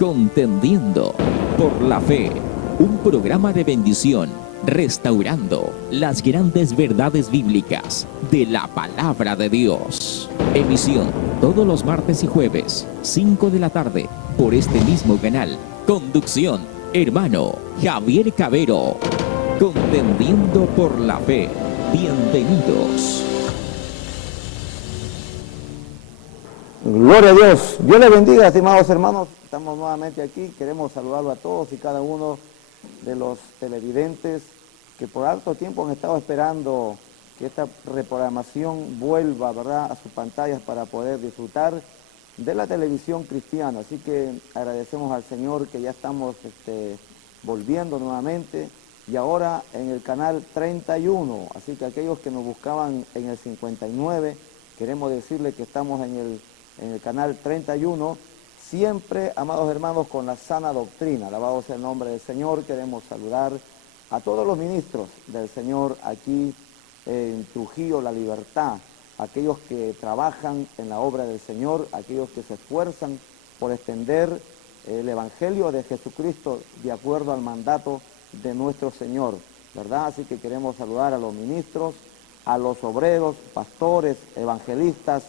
Contendiendo por la Fe, un programa de bendición, restaurando las grandes verdades bíblicas de la Palabra de Dios. Emisión todos los martes y jueves, 5 de la tarde, por este mismo canal. Conducción, hermano Javier Cabero. Contendiendo por la Fe. Bienvenidos. Gloria a Dios. Dios les bendiga, estimados hermanos. Estamos nuevamente aquí. Queremos saludarlo a todos y cada uno de los televidentes que por harto tiempo han estado esperando que esta reprogramación vuelva, ¿verdad?, a sus pantallas para poder disfrutar de la televisión cristiana. Así que agradecemos al Señor que ya estamos volviendo nuevamente y ahora en el canal 31. Así que aquellos que nos buscaban en el 59, queremos decirles que estamos en el canal 31, siempre, amados hermanos, con la sana doctrina. Alabado sea el nombre del Señor. Queremos saludar a todos los ministros del Señor aquí en Trujillo, La Libertad, aquellos que trabajan en la obra del Señor, aquellos que se esfuerzan por extender el Evangelio de Jesucristo de acuerdo al mandato de nuestro Señor, ¿verdad? Así que queremos saludar a los ministros, a los obreros, pastores, evangelistas,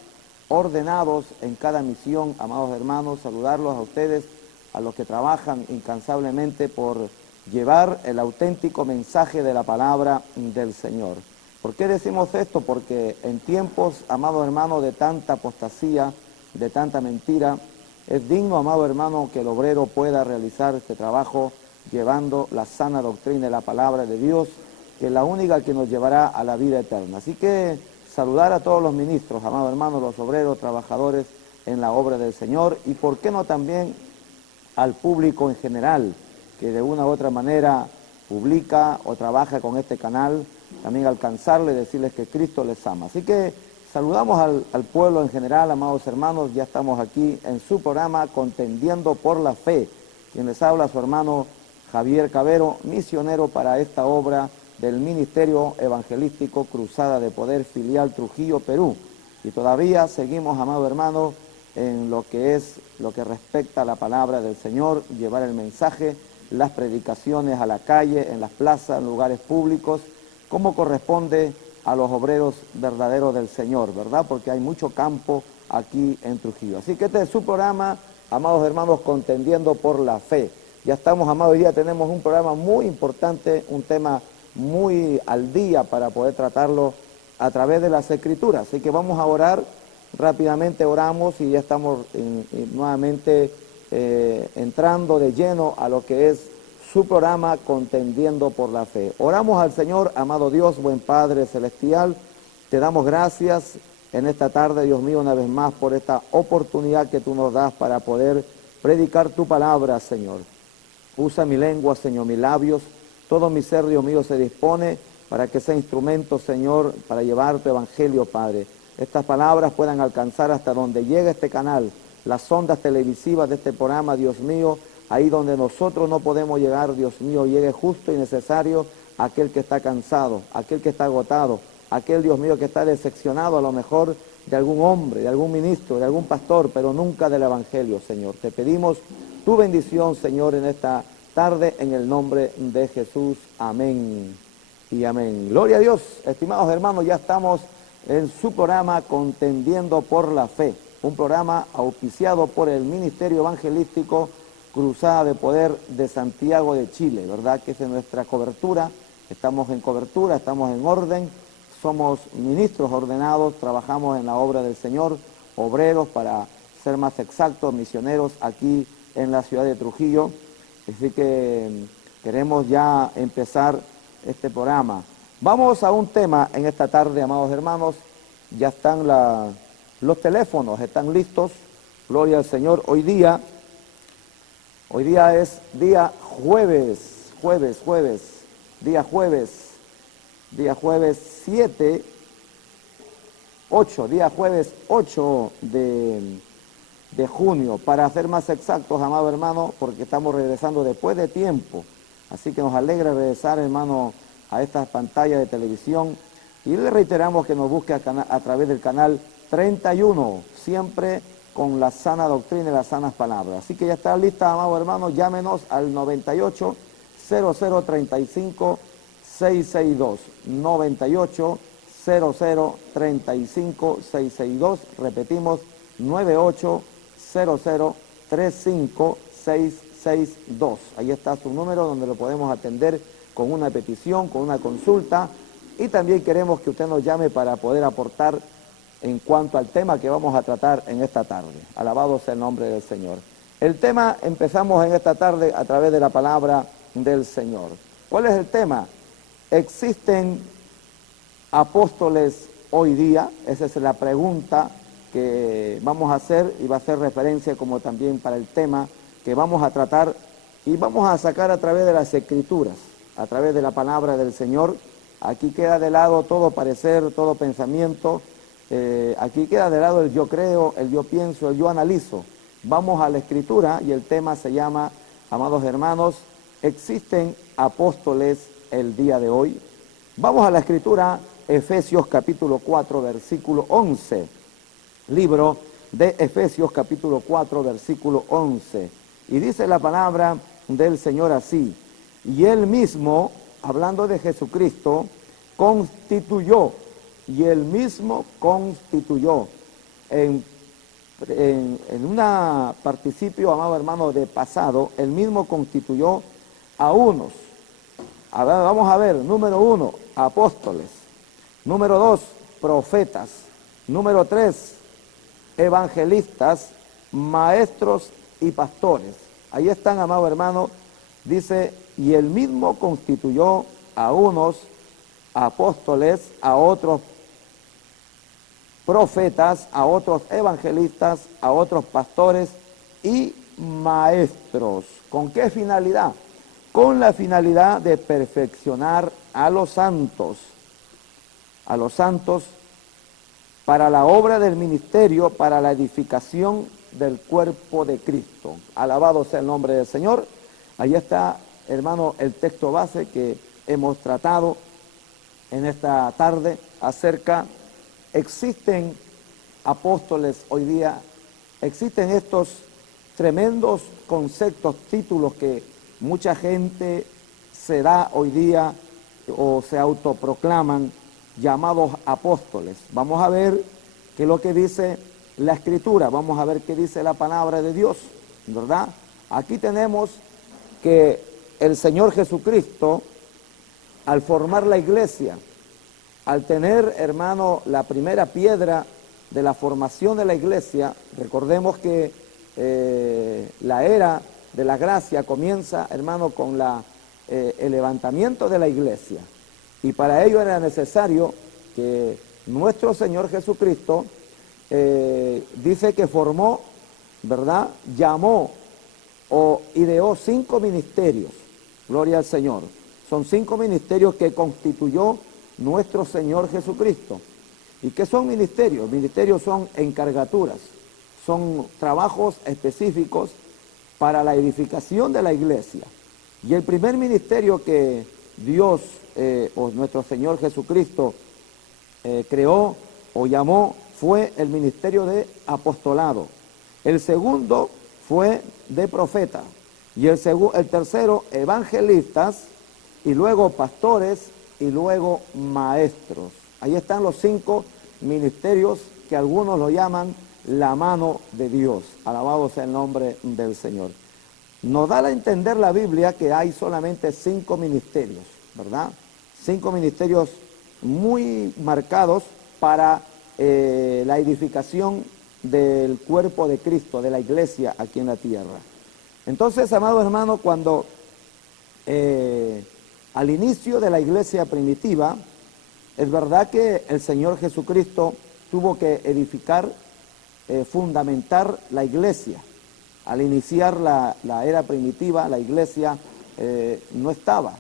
ordenados en cada misión, amados hermanos, saludarlos a ustedes, a los que trabajan incansablemente por llevar el auténtico mensaje de la palabra del Señor. ¿Por qué decimos esto? Porque en tiempos, amados hermanos, de tanta apostasía, de tanta mentira, es digno, amado hermano, que el obrero pueda realizar este trabajo llevando la sana doctrina de la palabra de Dios, que es la única que nos llevará a la vida eterna. Así que saludar a todos los ministros, amados hermanos, los obreros, trabajadores en la obra del Señor, y por qué no también al público en general, que de una u otra manera publica o trabaja con este canal, también alcanzarle, decirles que Cristo les ama. Así que saludamos al pueblo en general, amados hermanos. Ya estamos aquí en su programa Contendiendo por la Fe. Quien les habla, su hermano Javier Cabero, misionero para esta obra del Ministerio Evangelístico Cruzada de Poder Filial Trujillo, Perú. Y todavía seguimos, amados hermanos, en lo que respecta a la palabra del Señor, llevar el mensaje, las predicaciones a la calle, en las plazas, en lugares públicos, como corresponde a los obreros verdaderos del Señor, ¿verdad? Porque hay mucho campo aquí en Trujillo. Así que este es su programa, amados hermanos, Contendiendo por la Fe. Ya estamos, amados, hoy día tenemos un programa muy importante, un tema muy al día para poder tratarlo a través de las Escrituras. Así que vamos a orar, rápidamente oramos y ya estamos nuevamente entrando de lleno a lo que es su programa Contendiendo por la Fe. Oramos al Señor. Amado Dios, buen Padre Celestial, te damos gracias en esta tarde, Dios mío, una vez más por esta oportunidad que tú nos das para poder predicar tu palabra, Señor. Usa mi lengua, Señor, mis labios. Todo mi ser, Dios mío, se dispone para que sea instrumento, Señor, para llevar tu evangelio, Padre. Estas palabras puedan alcanzar hasta donde llegue este canal, las ondas televisivas de este programa, Dios mío, ahí donde nosotros no podemos llegar, Dios mío, llegue justo y necesario aquel que está cansado, aquel que está agotado, aquel, Dios mío, que está decepcionado a lo mejor de algún hombre, de algún ministro, de algún pastor, pero nunca del evangelio, Señor. Te pedimos tu bendición, Señor, en esta tarde, en el nombre de Jesús. Amén y amén. Gloria a Dios. Estimados hermanos, ya estamos en su programa Contendiendo por la Fe, un programa auspiciado por el Ministerio Evangelístico Cruzada de Poder de Santiago de Chile, ¿verdad? Que esa es nuestra cobertura. Estamos en cobertura, estamos en orden, somos ministros ordenados, trabajamos en la obra del Señor, obreros, para ser más exactos, misioneros aquí en la ciudad de Trujillo. Así que queremos ya empezar este programa. Vamos a un tema en esta tarde, amados hermanos. Ya están los teléfonos, están listos. Gloria al Señor. Hoy día es día jueves 8 de junio, para ser más exactos, amado hermano, porque estamos regresando después de tiempo. Así que nos alegra regresar, hermano, a estas pantallas de televisión. Y le reiteramos que nos busque a través del canal 31, siempre con la sana doctrina y las sanas palabras. Así que ya está lista, amado hermano, llámenos al 98 0035 662, 98 0035 662, repetimos, 98 0035 662. Ahí está su número donde lo podemos atender con una petición, con una consulta, y también queremos que usted nos llame para poder aportar en cuanto al tema que vamos a tratar en esta tarde. Alabado sea el nombre del Señor. El tema empezamos en esta tarde a través de la palabra del Señor. ¿Cuál es el tema? ¿Existen apóstoles hoy día? Esa es la pregunta que vamos a hacer y va a hacer referencia como también para el tema que vamos a tratar y vamos a sacar a través de las Escrituras, a través de la palabra del Señor. Aquí queda de lado todo parecer, todo pensamiento. Aquí queda de lado el yo creo, el yo pienso, el yo analizo. Vamos a la Escritura y el tema se llama, amados hermanos, ¿existen apóstoles el día de hoy? Vamos a la Escritura, Efesios capítulo 4, versículo 11. Libro de Efesios capítulo 4, versículo 11. Y dice la palabra del Señor así: y Él mismo, hablando de Jesucristo, constituyó, y Él mismo constituyó, en un participio, amado hermano, de pasado, Él mismo constituyó a unos. A ver, vamos a ver, número 1, apóstoles. Número 2, profetas. Número 3, evangelistas, maestros y pastores. Ahí están, amado hermano, dice, y Él mismo constituyó a unos apóstoles, a otros profetas, a otros evangelistas, a otros pastores y maestros. ¿Con qué finalidad? Con la finalidad de perfeccionar a los santos para la obra del ministerio, para la edificación del cuerpo de Cristo. Alabado sea el nombre del Señor. Ahí está, hermano, el texto base que hemos tratado en esta tarde acerca, ¿existen apóstoles hoy día? ¿Existen estos tremendos conceptos, títulos que mucha gente se da hoy día o se autoproclaman llamados apóstoles? Vamos a ver qué es lo que dice la Escritura, vamos a ver qué dice la palabra de Dios, ¿verdad? Aquí tenemos que el Señor Jesucristo, al formar la iglesia, al tener, hermano, la primera piedra de la formación de la iglesia, recordemos que la era de la gracia comienza, hermano, con el levantamiento de la iglesia. Y para ello era necesario que nuestro Señor Jesucristo dice que formó, ¿verdad? Llamó o ideó 5 ministerios. Gloria al Señor. Son 5 ministerios que constituyó nuestro Señor Jesucristo. ¿Y qué son ministerios? Ministerios son encargaturas, son trabajos específicos para la edificación de la iglesia. Y el primer ministerio que Dios o nuestro Señor Jesucristo creó o llamó fue el ministerio de apostolado. El segundo fue de profeta. Y el tercero, evangelistas, y luego pastores, y luego maestros. Ahí están los 5 ministerios que algunos lo llaman la mano de Dios. Alabado sea el nombre del Señor. Nos da a entender la Biblia que hay solamente 5 ministerios, ¿verdad? 5 ministerios muy marcados para la edificación del cuerpo de Cristo, de la iglesia aquí en la tierra. Entonces, amado hermano, cuando al inicio de la iglesia primitiva, es verdad que el Señor Jesucristo tuvo que edificar, fundamentar la iglesia. Al iniciar la era primitiva, la iglesia no estaba.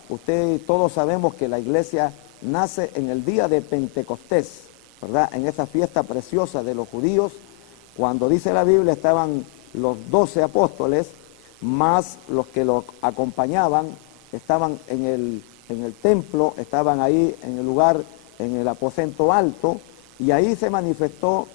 Todos sabemos que la iglesia nace en el día de Pentecostés, ¿verdad? En esa fiesta preciosa de los judíos, cuando dice la Biblia estaban los 12 apóstoles, más los que los acompañaban, estaban en el templo, estaban ahí en el lugar, en el aposento alto, y ahí se manifestó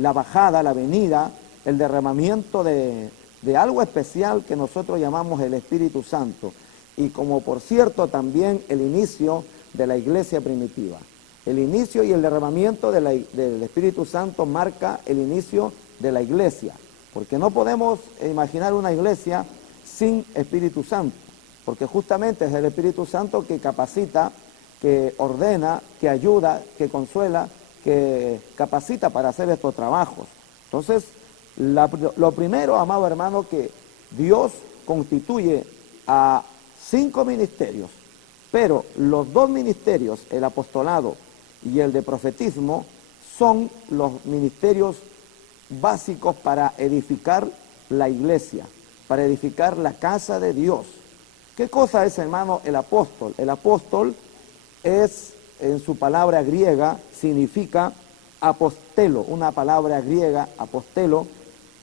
la bajada, la venida, el derramamiento de algo especial que nosotros llamamos el Espíritu Santo. Y como por cierto también el inicio de la iglesia primitiva. El inicio y el derramamiento del Espíritu Santo marca el inicio de la iglesia. Porque no podemos imaginar una iglesia sin Espíritu Santo. Porque justamente es el Espíritu Santo que capacita, que ordena, que ayuda, que consuela, que capacita para hacer estos trabajos. Entonces, lo primero, amado hermano, que Dios constituye a 5 ministerios, pero los 2 ministerios, el apostolado y el de profetismo, son los ministerios básicos para edificar la iglesia, para edificar la casa de Dios. ¿Qué cosa es, hermano, el apóstol? El apóstol es, en su palabra griega, significa apostelo, una palabra griega, apostelo,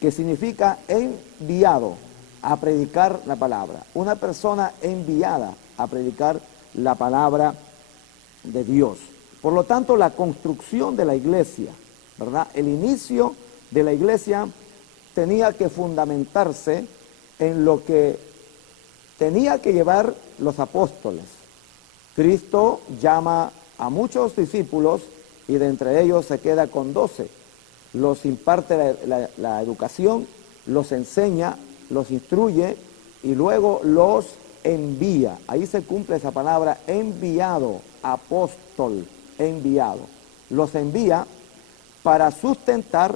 que significa enviado a predicar la palabra. Una persona enviada a predicar la palabra de Dios. Por lo tanto, la construcción de la iglesia, ¿verdad? El inicio de la iglesia tenía que fundamentarse en lo que tenía que llevar los apóstoles. Cristo llama a muchos discípulos y de entre ellos se queda con 12. Los imparte la educación, los enseña, los instruye y luego los envía. Ahí se cumple esa palabra, enviado, apóstol, enviado. Los envía para sustentar,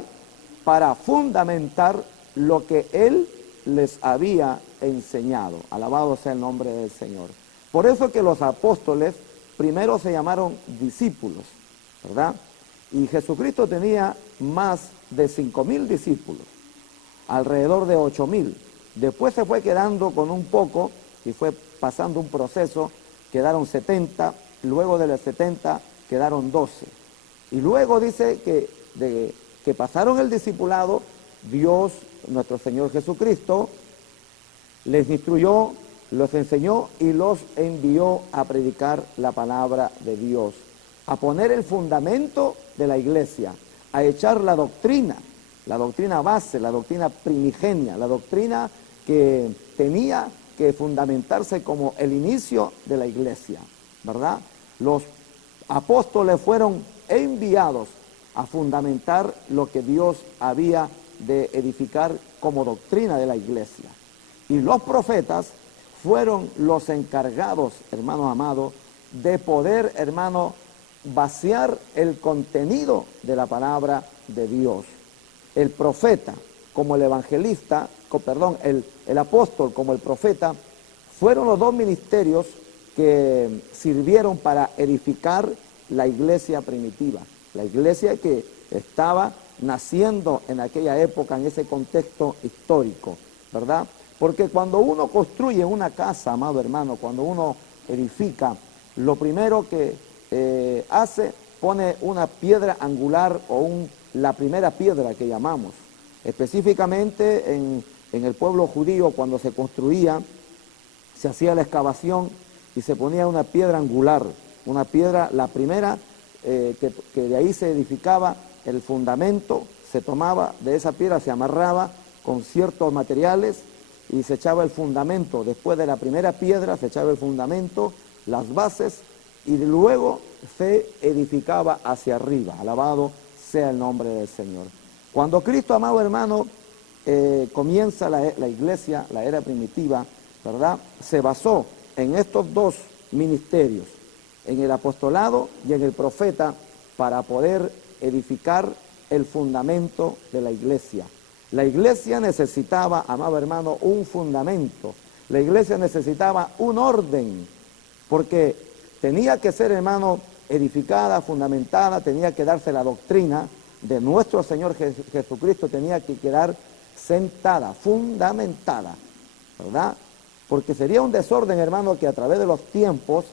para fundamentar lo que Él les había enseñado. Alabado sea el nombre del Señor. Por eso que los apóstoles primero se llamaron discípulos, ¿verdad? Y Jesucristo tenía más de 5.000 discípulos, alrededor de 8.000. Después se fue quedando con un poco y fue pasando un proceso, quedaron 70, luego de los 70 quedaron 12. Y luego dice que pasaron el discipulado, Dios, nuestro Señor Jesucristo, les instruyó, los enseñó y los envió a predicar la palabra de Dios, a poner el fundamento de la iglesia, a echar la doctrina base, la doctrina primigenia, la doctrina que tenía que fundamentarse como el inicio de la iglesia, ¿verdad? Los apóstoles fueron enviados a fundamentar lo que Dios había de edificar como doctrina de la iglesia. Y los profetas fueron los encargados, hermanos amados, de poder, hermano, vaciar el contenido de la palabra de Dios. El profeta como el evangelista, el apóstol como el profeta, fueron los 2 ministerios que sirvieron para edificar la iglesia primitiva, la iglesia que estaba naciendo en aquella época, en ese contexto histórico, ¿verdad? Porque cuando uno construye una casa, amado hermano, cuando uno edifica, lo primero que hace, pone una piedra angular o la primera piedra que llamamos. Específicamente en el pueblo judío, cuando se construía, se hacía la excavación y se ponía una piedra angular, una piedra, la primera, que de ahí se edificaba el fundamento, se tomaba de esa piedra, se amarraba con ciertos materiales y se echaba el fundamento. Después de la primera piedra se echaba el fundamento, las bases, y luego se edificaba hacia arriba. Alabado sea el nombre del Señor. Cuando Cristo, amado hermano, comienza la iglesia, la era primitiva, ¿verdad? Se basó en estos 2 ministerios, en el apostolado y en el profeta, para poder edificar el fundamento de la iglesia. La iglesia necesitaba, amado hermano, un fundamento. La iglesia necesitaba un orden, porque tenía que ser, hermano, edificada, fundamentada, tenía que darse la doctrina de nuestro Señor Jesucristo, tenía que quedar sentada, fundamentada, ¿verdad? Porque sería un desorden, hermano, que a través de los tiempos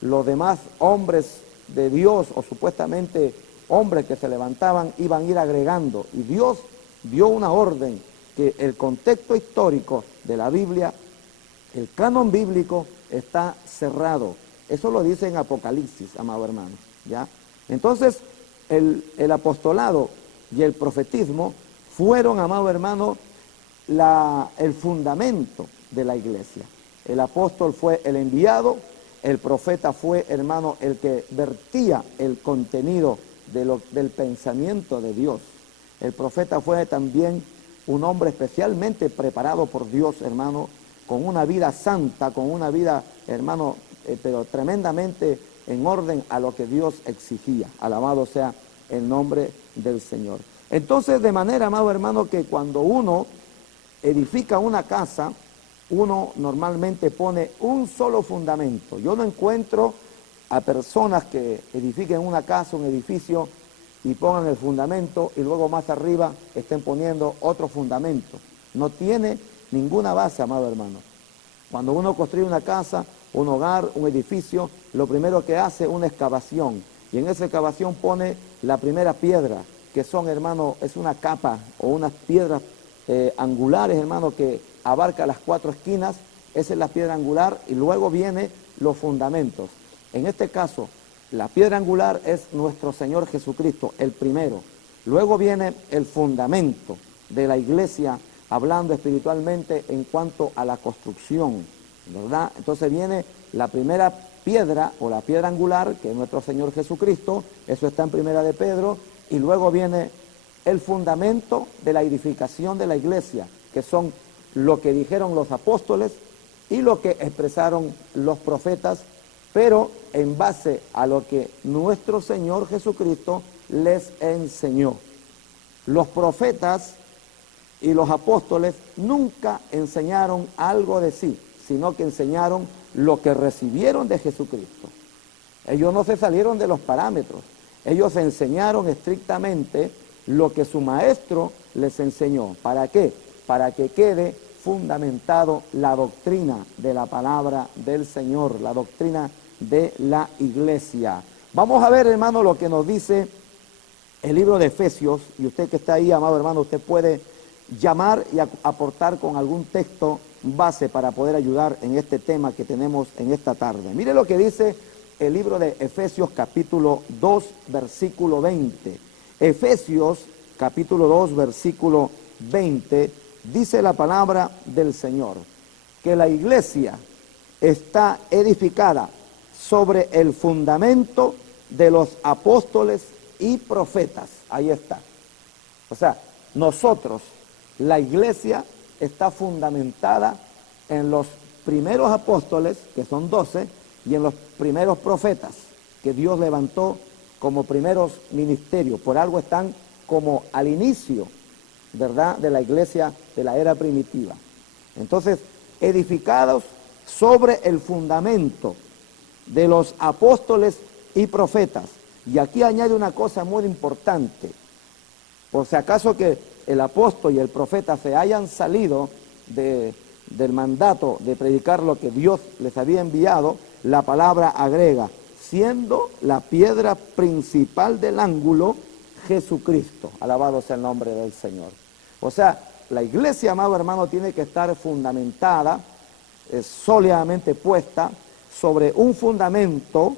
los demás hombres de Dios, o supuestamente hombres que se levantaban, iban a ir agregando. Y Dios dio una orden que el contexto histórico de la Biblia, el canon bíblico, está cerrado. Eso lo dice en Apocalipsis, amado hermano, ¿ya? Entonces, el apostolado y el profetismo fueron, amado hermano, el fundamento de la iglesia. El apóstol fue el enviado, el profeta fue, hermano, el que vertía el contenido del pensamiento de Dios. El profeta fue también un hombre especialmente preparado por Dios, hermano, con una vida santa, con una vida, hermano, pero tremendamente en orden a lo que Dios exigía. Alabado sea el nombre del Señor. Entonces, de manera, amado hermano, que cuando uno edifica una casa, uno normalmente pone un solo fundamento. Yo no encuentro a personas que edifiquen una casa, un edificio, y pongan el fundamento y luego más arriba estén poniendo otro fundamento. No tiene ninguna base, amado hermano. Cuando uno construye una casa, un hogar, un edificio, lo primero que hace es una excavación. Y en esa excavación pone la primera piedra, que son, hermano, es una capa o unas piedras angulares, hermano, que abarca las 4 esquinas. Esa es la piedra angular y luego vienen los fundamentos. En este caso, la piedra angular es nuestro Señor Jesucristo, el primero. Luego viene el fundamento de la iglesia, hablando espiritualmente en cuanto a la construcción, ¿verdad? Entonces viene la primera piedra o la piedra angular, que es nuestro Señor Jesucristo, eso está en Primera de Pedro, y luego viene el fundamento de la edificación de la iglesia, que son lo que dijeron los apóstoles y lo que expresaron los profetas, pero en base a lo que nuestro Señor Jesucristo les enseñó. Los profetas y los apóstoles nunca enseñaron algo de sí, sino que enseñaron lo que recibieron de Jesucristo. Ellos no se salieron de los parámetros, ellos enseñaron estrictamente lo que su maestro les enseñó. ¿Para qué? Para que quede fundamentado la doctrina de la palabra del Señor, la doctrina de la iglesia. Vamos a ver, hermano, lo que nos dice el libro de Efesios, y usted que está ahí, amado hermano, usted puede llamar y aportar con algún texto base para poder ayudar en este tema que tenemos en esta tarde. Mire lo que dice el libro de Efesios capítulo 2, versículo 20. Efesios capítulo 2, versículo 20, dice la palabra del Señor, que la iglesia está edificada sobre el fundamento de los apóstoles y profetas. Ahí está. O sea, nosotros, la iglesia está fundamentada en los primeros apóstoles, que son 12, y en los primeros profetas que Dios levantó como primeros ministerios. Por algo están como al inicio, ¿verdad?, de la iglesia de la era primitiva. Entonces, edificados sobre el fundamento de los apóstoles y profetas. Y aquí añade una cosa muy importante. Por si acaso que el apóstol y el profeta se hayan salido del mandato de predicar lo que Dios les había enviado, la palabra agrega, siendo la piedra principal del ángulo Jesucristo. Alabado sea el nombre del Señor. O sea, la iglesia, amado hermano, tiene que estar fundamentada, sólidamente puesta sobre un fundamento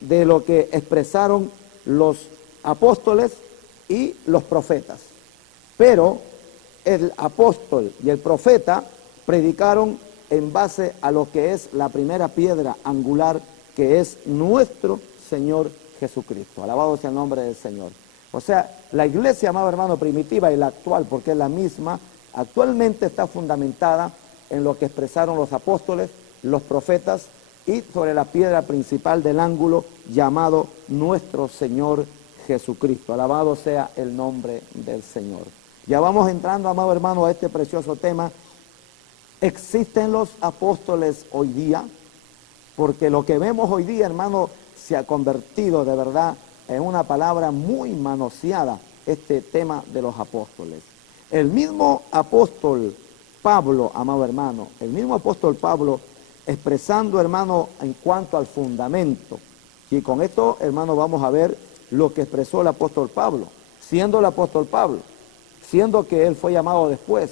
de lo que expresaron los apóstoles y los profetas. Pero el apóstol y el profeta predicaron en base a lo que es la primera piedra angular, que es nuestro Señor Jesucristo. Alabado sea el nombre del Señor. O sea, la iglesia, amado hermano, primitiva y la actual, porque es la misma, actualmente está fundamentada en lo que expresaron los apóstoles, los profetas, y sobre la piedra principal del ángulo llamado nuestro Señor Jesucristo. Alabado sea el nombre del Señor. Ya vamos entrando, amado hermano, a este precioso tema. ¿Existen los apóstoles hoy día? Porque lo que vemos hoy día, hermano, se ha convertido de verdad en una palabra muy manoseada, este tema de los apóstoles. El mismo apóstol Pablo, amado hermano, el mismo apóstol Pablo, expresando, hermano, en cuanto al fundamento. Y con esto, hermano, vamos a ver lo que expresó el apóstol Pablo, siendo el apóstol Pablo, siendo que él fue llamado después.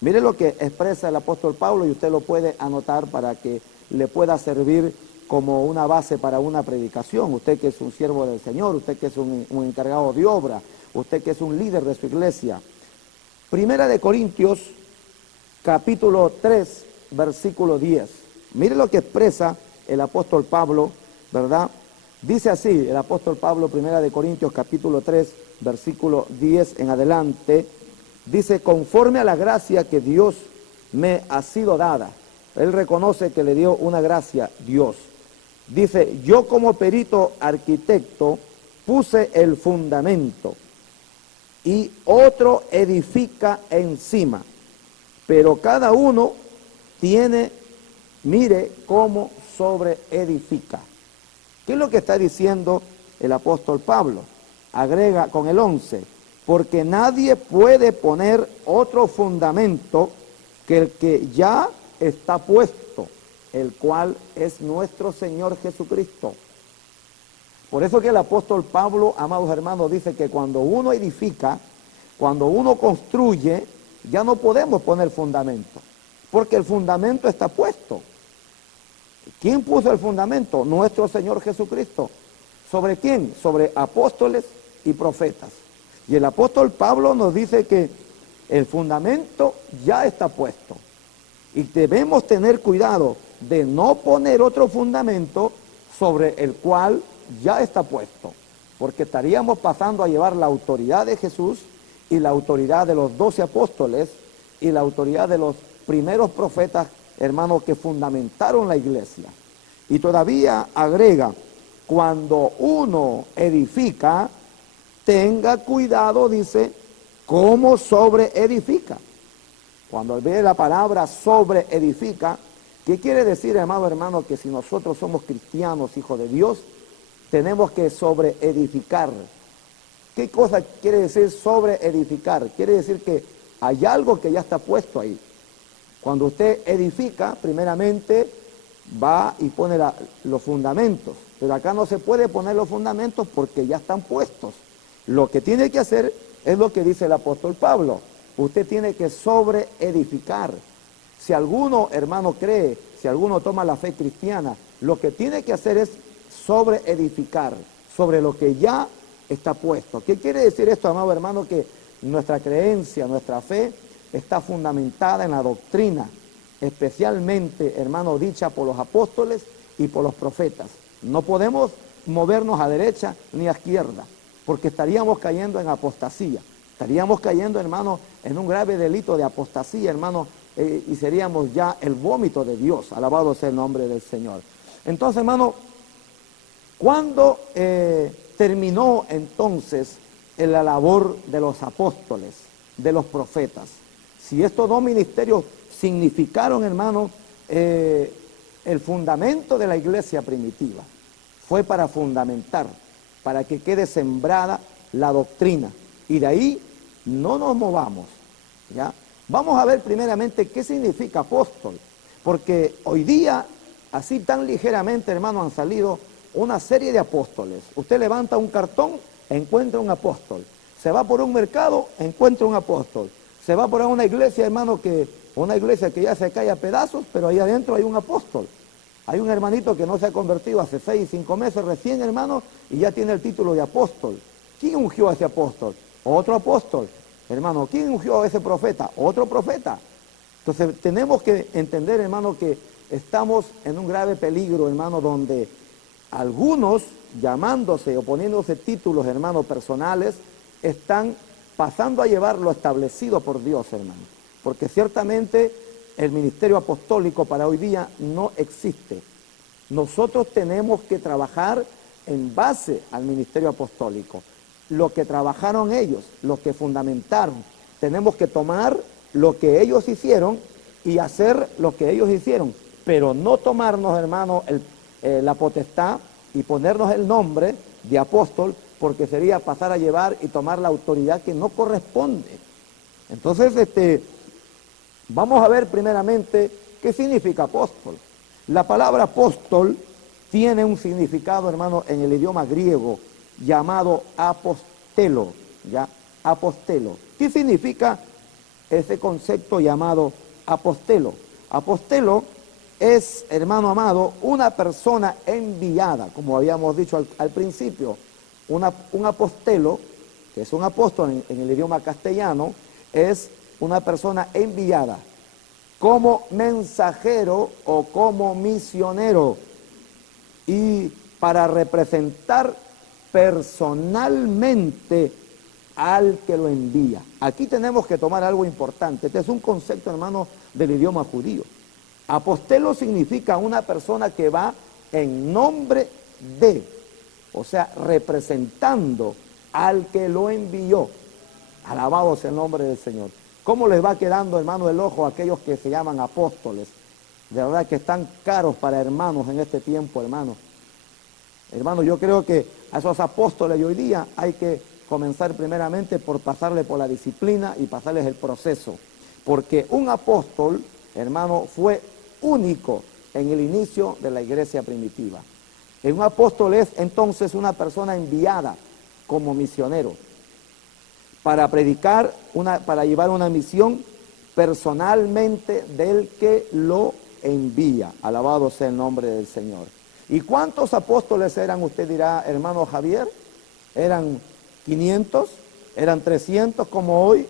Mire lo que expresa el apóstol Pablo y usted lo puede anotar para que le pueda servir como una base para una predicación. Usted que es un siervo del Señor, usted que es un encargado de obra, usted que es un líder de su iglesia. Primera de Corintios, capítulo 3, versículo 10. Mire lo que expresa el apóstol Pablo, ¿verdad? Dice así, el apóstol Pablo, Primera de Corintios, capítulo 3, versículo 10 en adelante, dice, conforme a la gracia que Dios me ha sido dada. Él reconoce que le dio una gracia Dios. Dice, yo como perito arquitecto puse el fundamento y otro edifica encima, pero cada uno tiene, mire cómo sobreedifica. ¿Qué es lo que está diciendo el apóstol Pablo? Agrega con el 11, porque nadie puede poner otro fundamento que el que ya está puesto, el cual es nuestro Señor Jesucristo. Por eso que el apóstol Pablo, amados hermanos, dice que cuando uno edifica, cuando uno construye, ya no podemos poner fundamento, porque el fundamento está puesto. ¿Quién puso el fundamento? Nuestro Señor Jesucristo. ¿Sobre quién? Sobre apóstoles y profetas. Y el apóstol Pablo nos dice que el fundamento ya está puesto. Y debemos tener cuidado de no poner otro fundamento sobre el cual ya está puesto, porque estaríamos pasando a llevar la autoridad de Jesús y la autoridad de los 12 apóstoles y la autoridad de los primeros profetas, hermanos, que fundamentaron la iglesia. Y todavía agrega, cuando uno edifica, tenga cuidado, dice, cómo sobreedifica. Cuando ve la palabra sobreedifica, ¿qué quiere decir, amado hermano? Que si nosotros somos cristianos, hijos de Dios, tenemos que sobreedificar. ¿Qué cosa quiere decir sobreedificar? Quiere decir que hay algo que ya está puesto ahí. Cuando usted edifica, primeramente va y pone los fundamentos, pero acá no se puede poner los fundamentos porque ya están puestos. Lo que tiene que hacer es lo que dice el apóstol Pablo. Usted tiene que sobreedificar. Si alguno, hermano, cree, si alguno toma la fe cristiana, lo que tiene que hacer es sobreedificar sobre lo que ya está puesto. ¿Qué quiere decir esto, amado hermano? Que nuestra creencia, nuestra fe está fundamentada en la doctrina, especialmente, hermano, dicha por los apóstoles y por los profetas. No podemos movernos a derecha ni a izquierda, porque estaríamos cayendo en apostasía. Estaríamos cayendo, hermano, en un grave delito de apostasía, hermano, y seríamos ya el vómito de Dios. Alabado sea el nombre del Señor. Entonces, hermano, ¿cuándo terminó entonces la labor de los apóstoles, de los profetas? Si estos dos ministerios significaron, hermano, el fundamento de la iglesia primitiva, fue para fundamentar, para que quede sembrada la doctrina. Y de ahí no nos movamos, ¿ya? Vamos a ver primeramente qué significa apóstol, porque hoy día, así tan ligeramente, hermano, han salido una serie de apóstoles. Usted levanta un cartón, encuentra un apóstol. Se va por un mercado, encuentra un apóstol. Se va por una iglesia, hermano, una iglesia que ya se cae a pedazos, pero ahí adentro hay un apóstol. Hay un hermanito que no se ha convertido hace 6, 5 meses recién, hermano, y ya tiene el título de apóstol. ¿Quién ungió a ese apóstol? Otro apóstol. Hermano, ¿quién ungió a ese profeta? Otro profeta. Entonces tenemos que entender, hermano, que estamos en un grave peligro, hermano, donde algunos, llamándose o poniéndose títulos, hermano, personales, están pasando a llevar lo establecido por Dios, hermano. Porque ciertamente el ministerio apostólico para hoy día no existe. Nosotros tenemos que trabajar en base al ministerio apostólico. Lo que trabajaron ellos, lo que fundamentaron, tenemos que tomar lo que ellos hicieron y hacer lo que ellos hicieron, pero no tomarnos, hermano, la potestad y ponernos el nombre de apóstol, porque sería pasar a llevar y tomar la autoridad que no corresponde. Entonces, vamos a ver primeramente qué significa apóstol. La palabra apóstol tiene un significado, hermano, en el idioma griego, llamado apostelo, ¿ya? Apostelo. ¿Qué significa ese concepto llamado apostelo? Apostelo es, hermano amado, una persona enviada, como habíamos dicho al principio. Un apostelo, que es un apóstol en el idioma castellano, es una persona enviada como mensajero o como misionero y para representar personalmente al que lo envía. Aquí tenemos que tomar algo importante. Este es un concepto, hermano, del idioma judío. Apostelo significa una persona que va en nombre de, o sea, representando al que lo envió. Alabado sea el nombre del Señor. ¿Cómo les va quedando, hermano, el ojo a aquellos que se llaman apóstoles? De verdad que están caros para hermanos en este tiempo, hermano. Hermano, yo creo que a esos apóstoles de hoy día hay que comenzar primeramente por pasarle por la disciplina y pasarles el proceso. Porque un apóstol, hermano, fue único en el inicio de la iglesia primitiva. Un apóstol es entonces una persona enviada como misionero para predicar, para llevar una misión personalmente del que lo envía. Alabado sea el nombre del Señor. ¿Y cuántos apóstoles eran? Usted dirá, hermano Javier, ¿eran 500? ¿Eran 300 como hoy?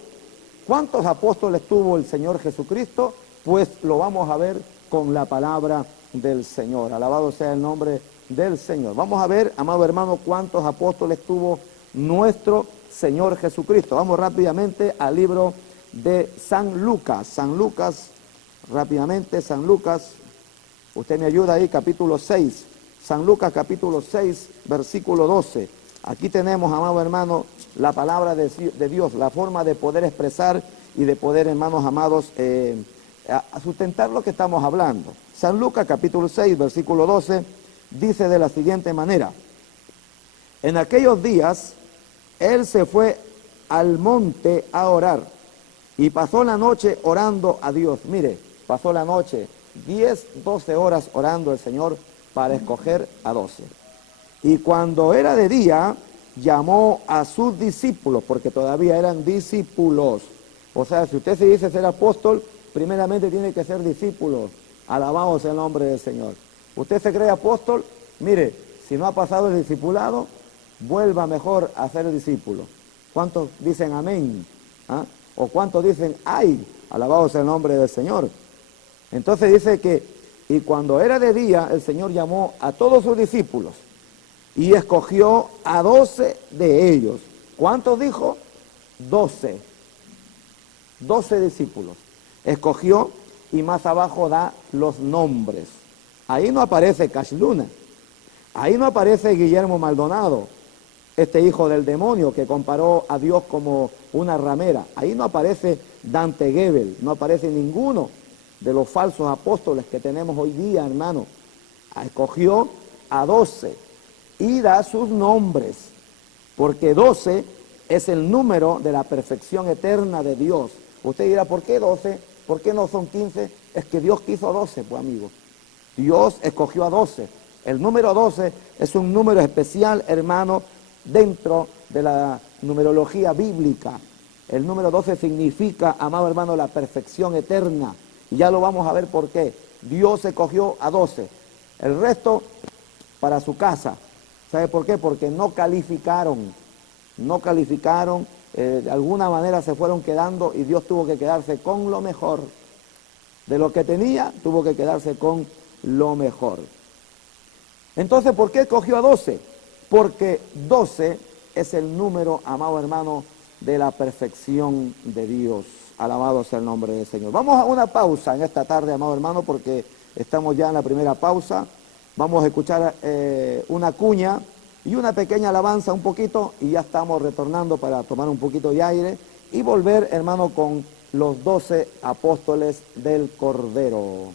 ¿Cuántos apóstoles tuvo el Señor Jesucristo? Pues lo vamos a ver con la palabra del Señor. Alabado sea el nombre del Señor. Vamos a ver, amado hermano, cuántos apóstoles tuvo nuestro Señor Jesucristo. Vamos rápidamente al libro de San Lucas. San Lucas, rápidamente, San Lucas. Usted me ayuda ahí, capítulo 6. San Lucas, capítulo 6, versículo 12. Aquí tenemos, amado hermano, la palabra de Dios, la forma de poder expresar y de poder, hermanos amados, a sustentar lo que estamos hablando. San Lucas, capítulo 6, versículo 12, dice de la siguiente manera: en aquellos días, él se fue al monte a orar y pasó la noche orando a Dios. Mire, pasó la noche, 10, 12 horas orando el Señor para escoger a 12. Y cuando era de día, llamó a sus discípulos, porque todavía eran discípulos. O sea, si usted se dice ser apóstol, primeramente tiene que ser discípulo. Alabado sea el nombre del Señor. Usted se cree apóstol, mire, si no ha pasado el discipulado, vuelva mejor a ser discípulo. ¿Cuántos dicen amén? ¿Ah? ¿O cuántos dicen ay? Alabado sea el nombre del Señor. Entonces dice que, y cuando era de día, el Señor llamó a todos sus discípulos y escogió a 12 de ellos. ¿Cuántos dijo? 12. 12 discípulos. Escogió y más abajo da los nombres. Ahí no aparece Cash Luna. Ahí no aparece Guillermo Maldonado, este hijo del demonio que comparó a Dios como una ramera. Ahí no aparece Dante Gebel, no aparece ninguno de los falsos apóstoles que tenemos hoy día, hermano. Escogió a 12 y da sus nombres, porque 12 es el número de la perfección eterna de Dios. Usted dirá, ¿por qué 12? ¿Por qué no son 15? Es que Dios quiso 12, pues amigo. Dios escogió a 12. El número 12 es un número especial, hermano, dentro de la numerología bíblica. El número 12 significa, amado hermano, la perfección eterna. Y ya lo vamos a ver por qué. Dios escogió a 12. El resto para su casa. ¿Sabe por qué? Porque no calificaron. No calificaron. De alguna manera se fueron quedando y Dios tuvo que quedarse con lo mejor. De lo que tenía, tuvo que quedarse con lo mejor. Entonces, ¿por qué escogió a 12? Porque 12 es el número, amado hermano, de la perfección de Dios. Alabado sea el nombre del Señor. Vamos a una pausa en esta tarde, amado hermano, porque estamos ya en la primera pausa. Vamos a escuchar una cuña y una pequeña alabanza un poquito y ya estamos retornando para tomar un poquito de aire y volver, hermano, con los 12 apóstoles del Cordero.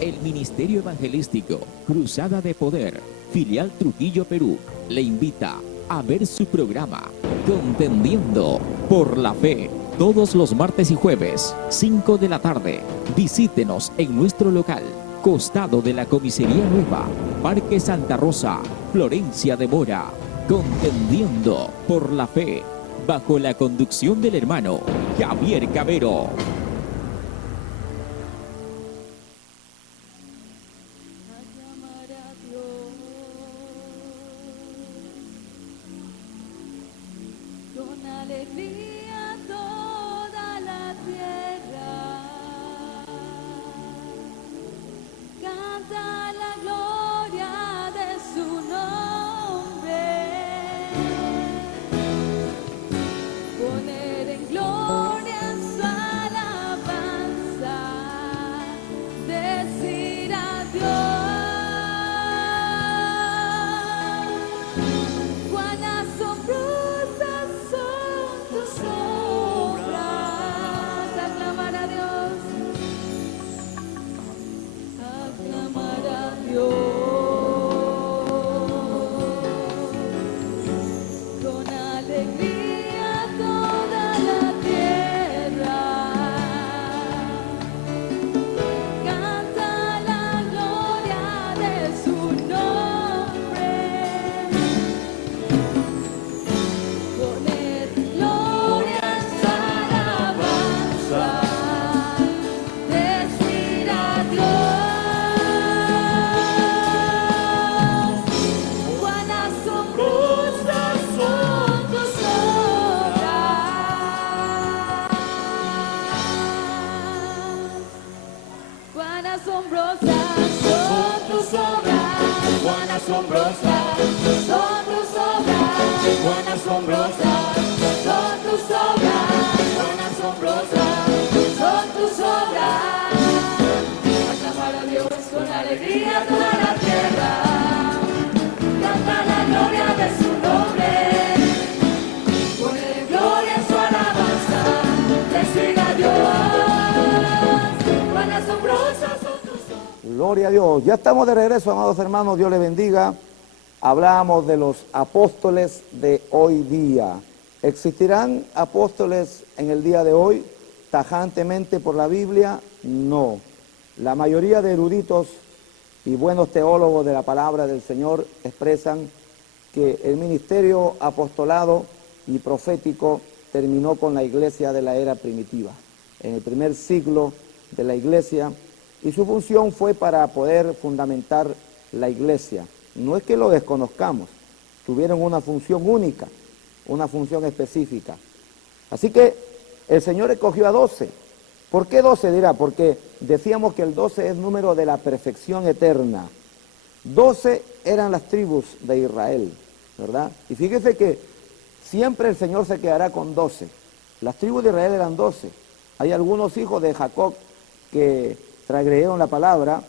El Ministerio Evangelístico Cruzada de Poder, filial Trujillo, Perú, le invita a ver su programa Contendiendo por la Fe, todos los martes y jueves, 5 de la tarde. Visítenos en nuestro local, costado de la Comisaría Nueva, Parque Santa Rosa, Florencia de Mora. Contendiendo por la Fe, bajo la conducción del hermano Javier Cabero. alegría toda la tierra canta la gloria de su nombre. Poner en gloria su alabanza, decir adiós. Cuán asombrosas son tus obras. Aclamar a Dios. Aclamar a Dios. Con alegría toda la tierra canta la gloria de su nombre. Poner gloria en su alabanza, decir adiós. Cuán asombrosas son tus obras. Cuán asombrosas son tus obras. Cuán asombrosas son tus obras. Cuán asombrosas son tus obras. Cuán asombrosas son tus obras. Aclamar a Dios con alegría toda la tierra. Canta la gloria de su nombre. Poner gloria en su alabanza. Decir adiós. Cuán asombrosas son tus obras. Gloria a Dios. Ya estamos de regreso, amados hermanos. Dios les bendiga. Hablamos de los apóstoles de hoy día. ¿Existirán apóstoles en el día de hoy tajantemente por la Biblia? No. La mayoría de eruditos y buenos teólogos de la palabra del Señor expresan que el ministerio apostolado y profético terminó con la iglesia de la era primitiva, en el primer siglo de la iglesia, y su función fue para poder fundamentar la iglesia. No es que lo desconozcamos, tuvieron una función única, una función específica. Así que el Señor escogió a 12. ¿Por qué 12? Dirá, porque decíamos que el 12 es número de la perfección eterna. 12 eran las tribus de Israel, ¿verdad? Y fíjese que siempre el Señor se quedará con 12. Las tribus de Israel eran 12. Hay algunos hijos de Jacob que transgredieron la palabra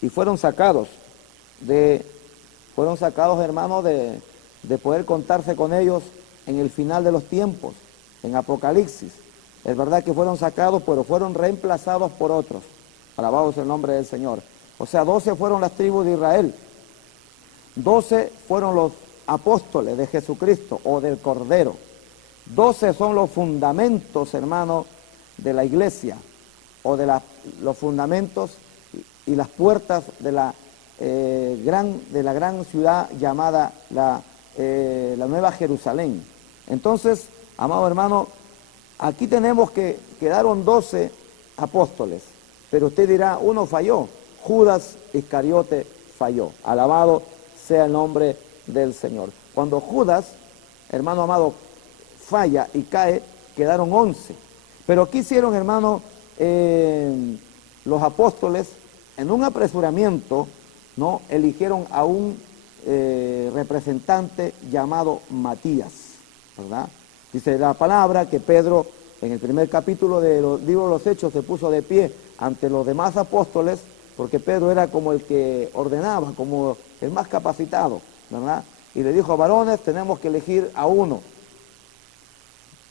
y fueron sacados, hermanos, de poder contarse con ellos en el final de los tiempos, en Apocalipsis. Es verdad que fueron sacados, pero fueron reemplazados por otros. Alabado sea el nombre del Señor. O sea, 12 fueron las tribus de Israel. 12 fueron los apóstoles de Jesucristo o del Cordero. 12 son los fundamentos, hermanos, de la iglesia, o de los fundamentos y las puertas de la gran ciudad llamada la Nueva Jerusalén. Entonces, amado hermano, aquí tenemos que quedaron 12 apóstoles, pero usted dirá, uno falló, Judas Iscariote falló. Alabado sea el nombre del Señor. Cuando Judas, hermano amado, falla y cae, quedaron 11. Pero ¿qué hicieron, hermano, los apóstoles? En un apresuramiento, ¿no? Eligieron a un representante llamado Matías, ¿verdad? Dice la palabra que Pedro, en el primer capítulo de los libros de los Hechos, se puso de pie ante los demás apóstoles, porque Pedro era como el que ordenaba, como el más capacitado, ¿verdad? Y le dijo, varones, tenemos que elegir a uno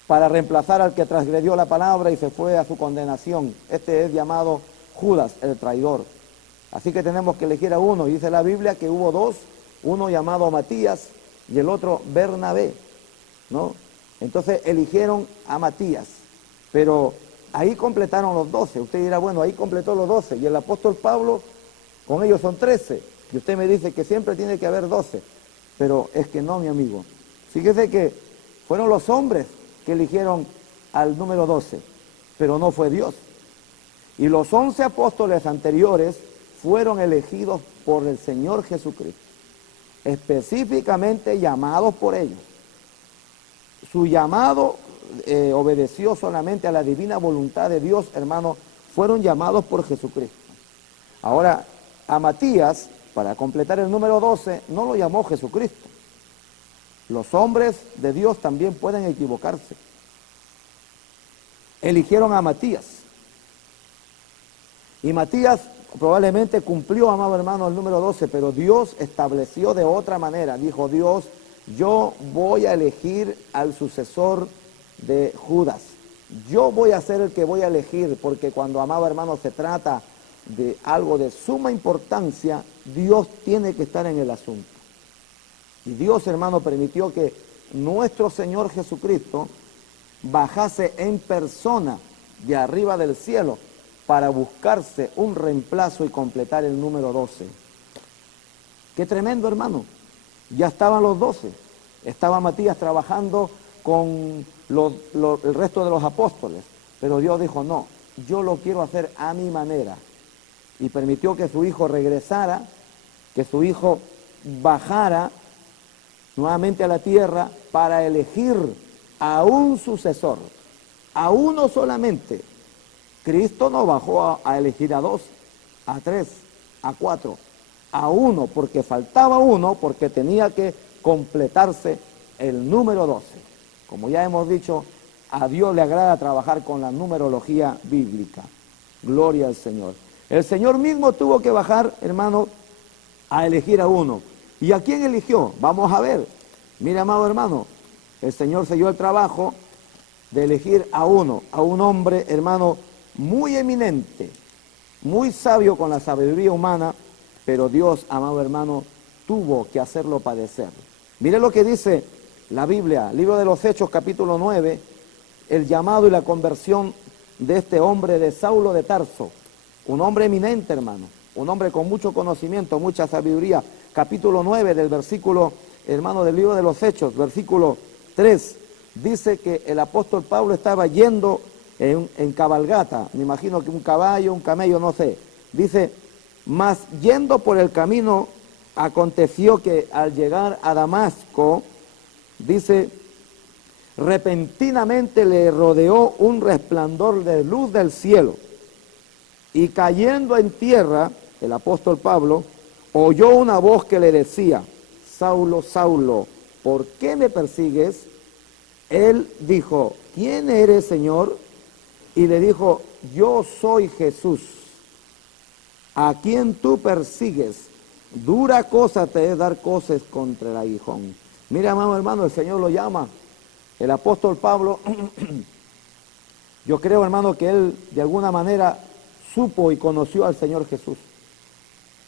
para reemplazar al que transgredió la palabra y se fue a su condenación. Este es llamado Judas, el traidor. Así que tenemos que elegir a uno. Y dice la Biblia que hubo dos, uno llamado Matías y el otro Bernabé, ¿no? Entonces eligieron a Matías, pero ahí completaron los 12. Usted dirá, bueno, ahí completó los 12. Y el apóstol Pablo, con ellos son 13. Y usted me dice que siempre tiene que haber 12. Pero es que no, mi amigo. Fíjese que fueron los hombres que eligieron al número 12, pero no fue Dios. Y los 11 apóstoles anteriores fueron elegidos por el Señor Jesucristo, específicamente llamados por ellos. su llamado obedeció solamente a la divina voluntad de Dios, hermano, fueron llamados por Jesucristo. Ahora, a Matías, para completar el número 12, no lo llamó Jesucristo. Los hombres de Dios también pueden equivocarse. Eligieron a Matías. Y Matías probablemente cumplió, amado hermano, el número 12, pero Dios estableció de otra manera. Dijo Dios, yo voy a elegir al sucesor de Judas. Yo voy a ser el que voy a elegir, porque cuando, amado hermano, se trata de algo de suma importancia, Dios tiene que estar en el asunto. Y Dios, hermano, permitió que nuestro Señor Jesucristo bajase en persona de arriba del cielo para buscarse un reemplazo y completar el número 12. Qué tremendo, hermano. Ya estaban los 12. Estaba Matías trabajando con el resto de los apóstoles. Pero Dios dijo, no, yo lo quiero hacer a mi manera. Y permitió que su hijo regresara, que su hijo bajara nuevamente a la tierra para elegir a un sucesor, a uno solamente. Cristo no bajó a elegir a 2, a 3, a 4, a uno, porque faltaba uno, porque tenía que completarse el número 12. Como ya hemos dicho, a Dios le agrada trabajar con la numerología bíblica. Gloria al Señor. El Señor mismo tuvo que bajar, hermano, a elegir a uno. ¿Y a quién eligió? Vamos a ver. Mire, amado hermano, el Señor se dio el trabajo de elegir a uno, a un hombre, hermano, muy eminente, muy sabio con la sabiduría humana, pero Dios, amado hermano, tuvo que hacerlo padecer. Mire lo que dice la Biblia, libro de los Hechos, capítulo 9, el llamado y la conversión de este hombre de Saulo de Tarso, un hombre eminente, hermano, un hombre con mucho conocimiento, mucha sabiduría. Capítulo 9 del versículo, hermano, del libro de los Hechos, versículo 3, dice que el apóstol Pablo estaba yendo en cabalgata, me imagino que un caballo, un camello, no sé. Dice, mas yendo por el camino, aconteció que al llegar a Damasco, dice, repentinamente le rodeó un resplandor de luz del cielo, y cayendo en tierra, el apóstol Pablo oyó una voz que le decía, Saulo, Saulo, ¿por qué me persigues? Él dijo, ¿quién eres, Señor? Y le dijo, yo soy Jesús, a quien tú persigues. Dura cosa te es dar cosas contra el aguijón. Mira, amado hermano, el Señor lo llama. El apóstol Pablo, yo creo, hermano, que él de alguna manera supo y conoció al Señor Jesús.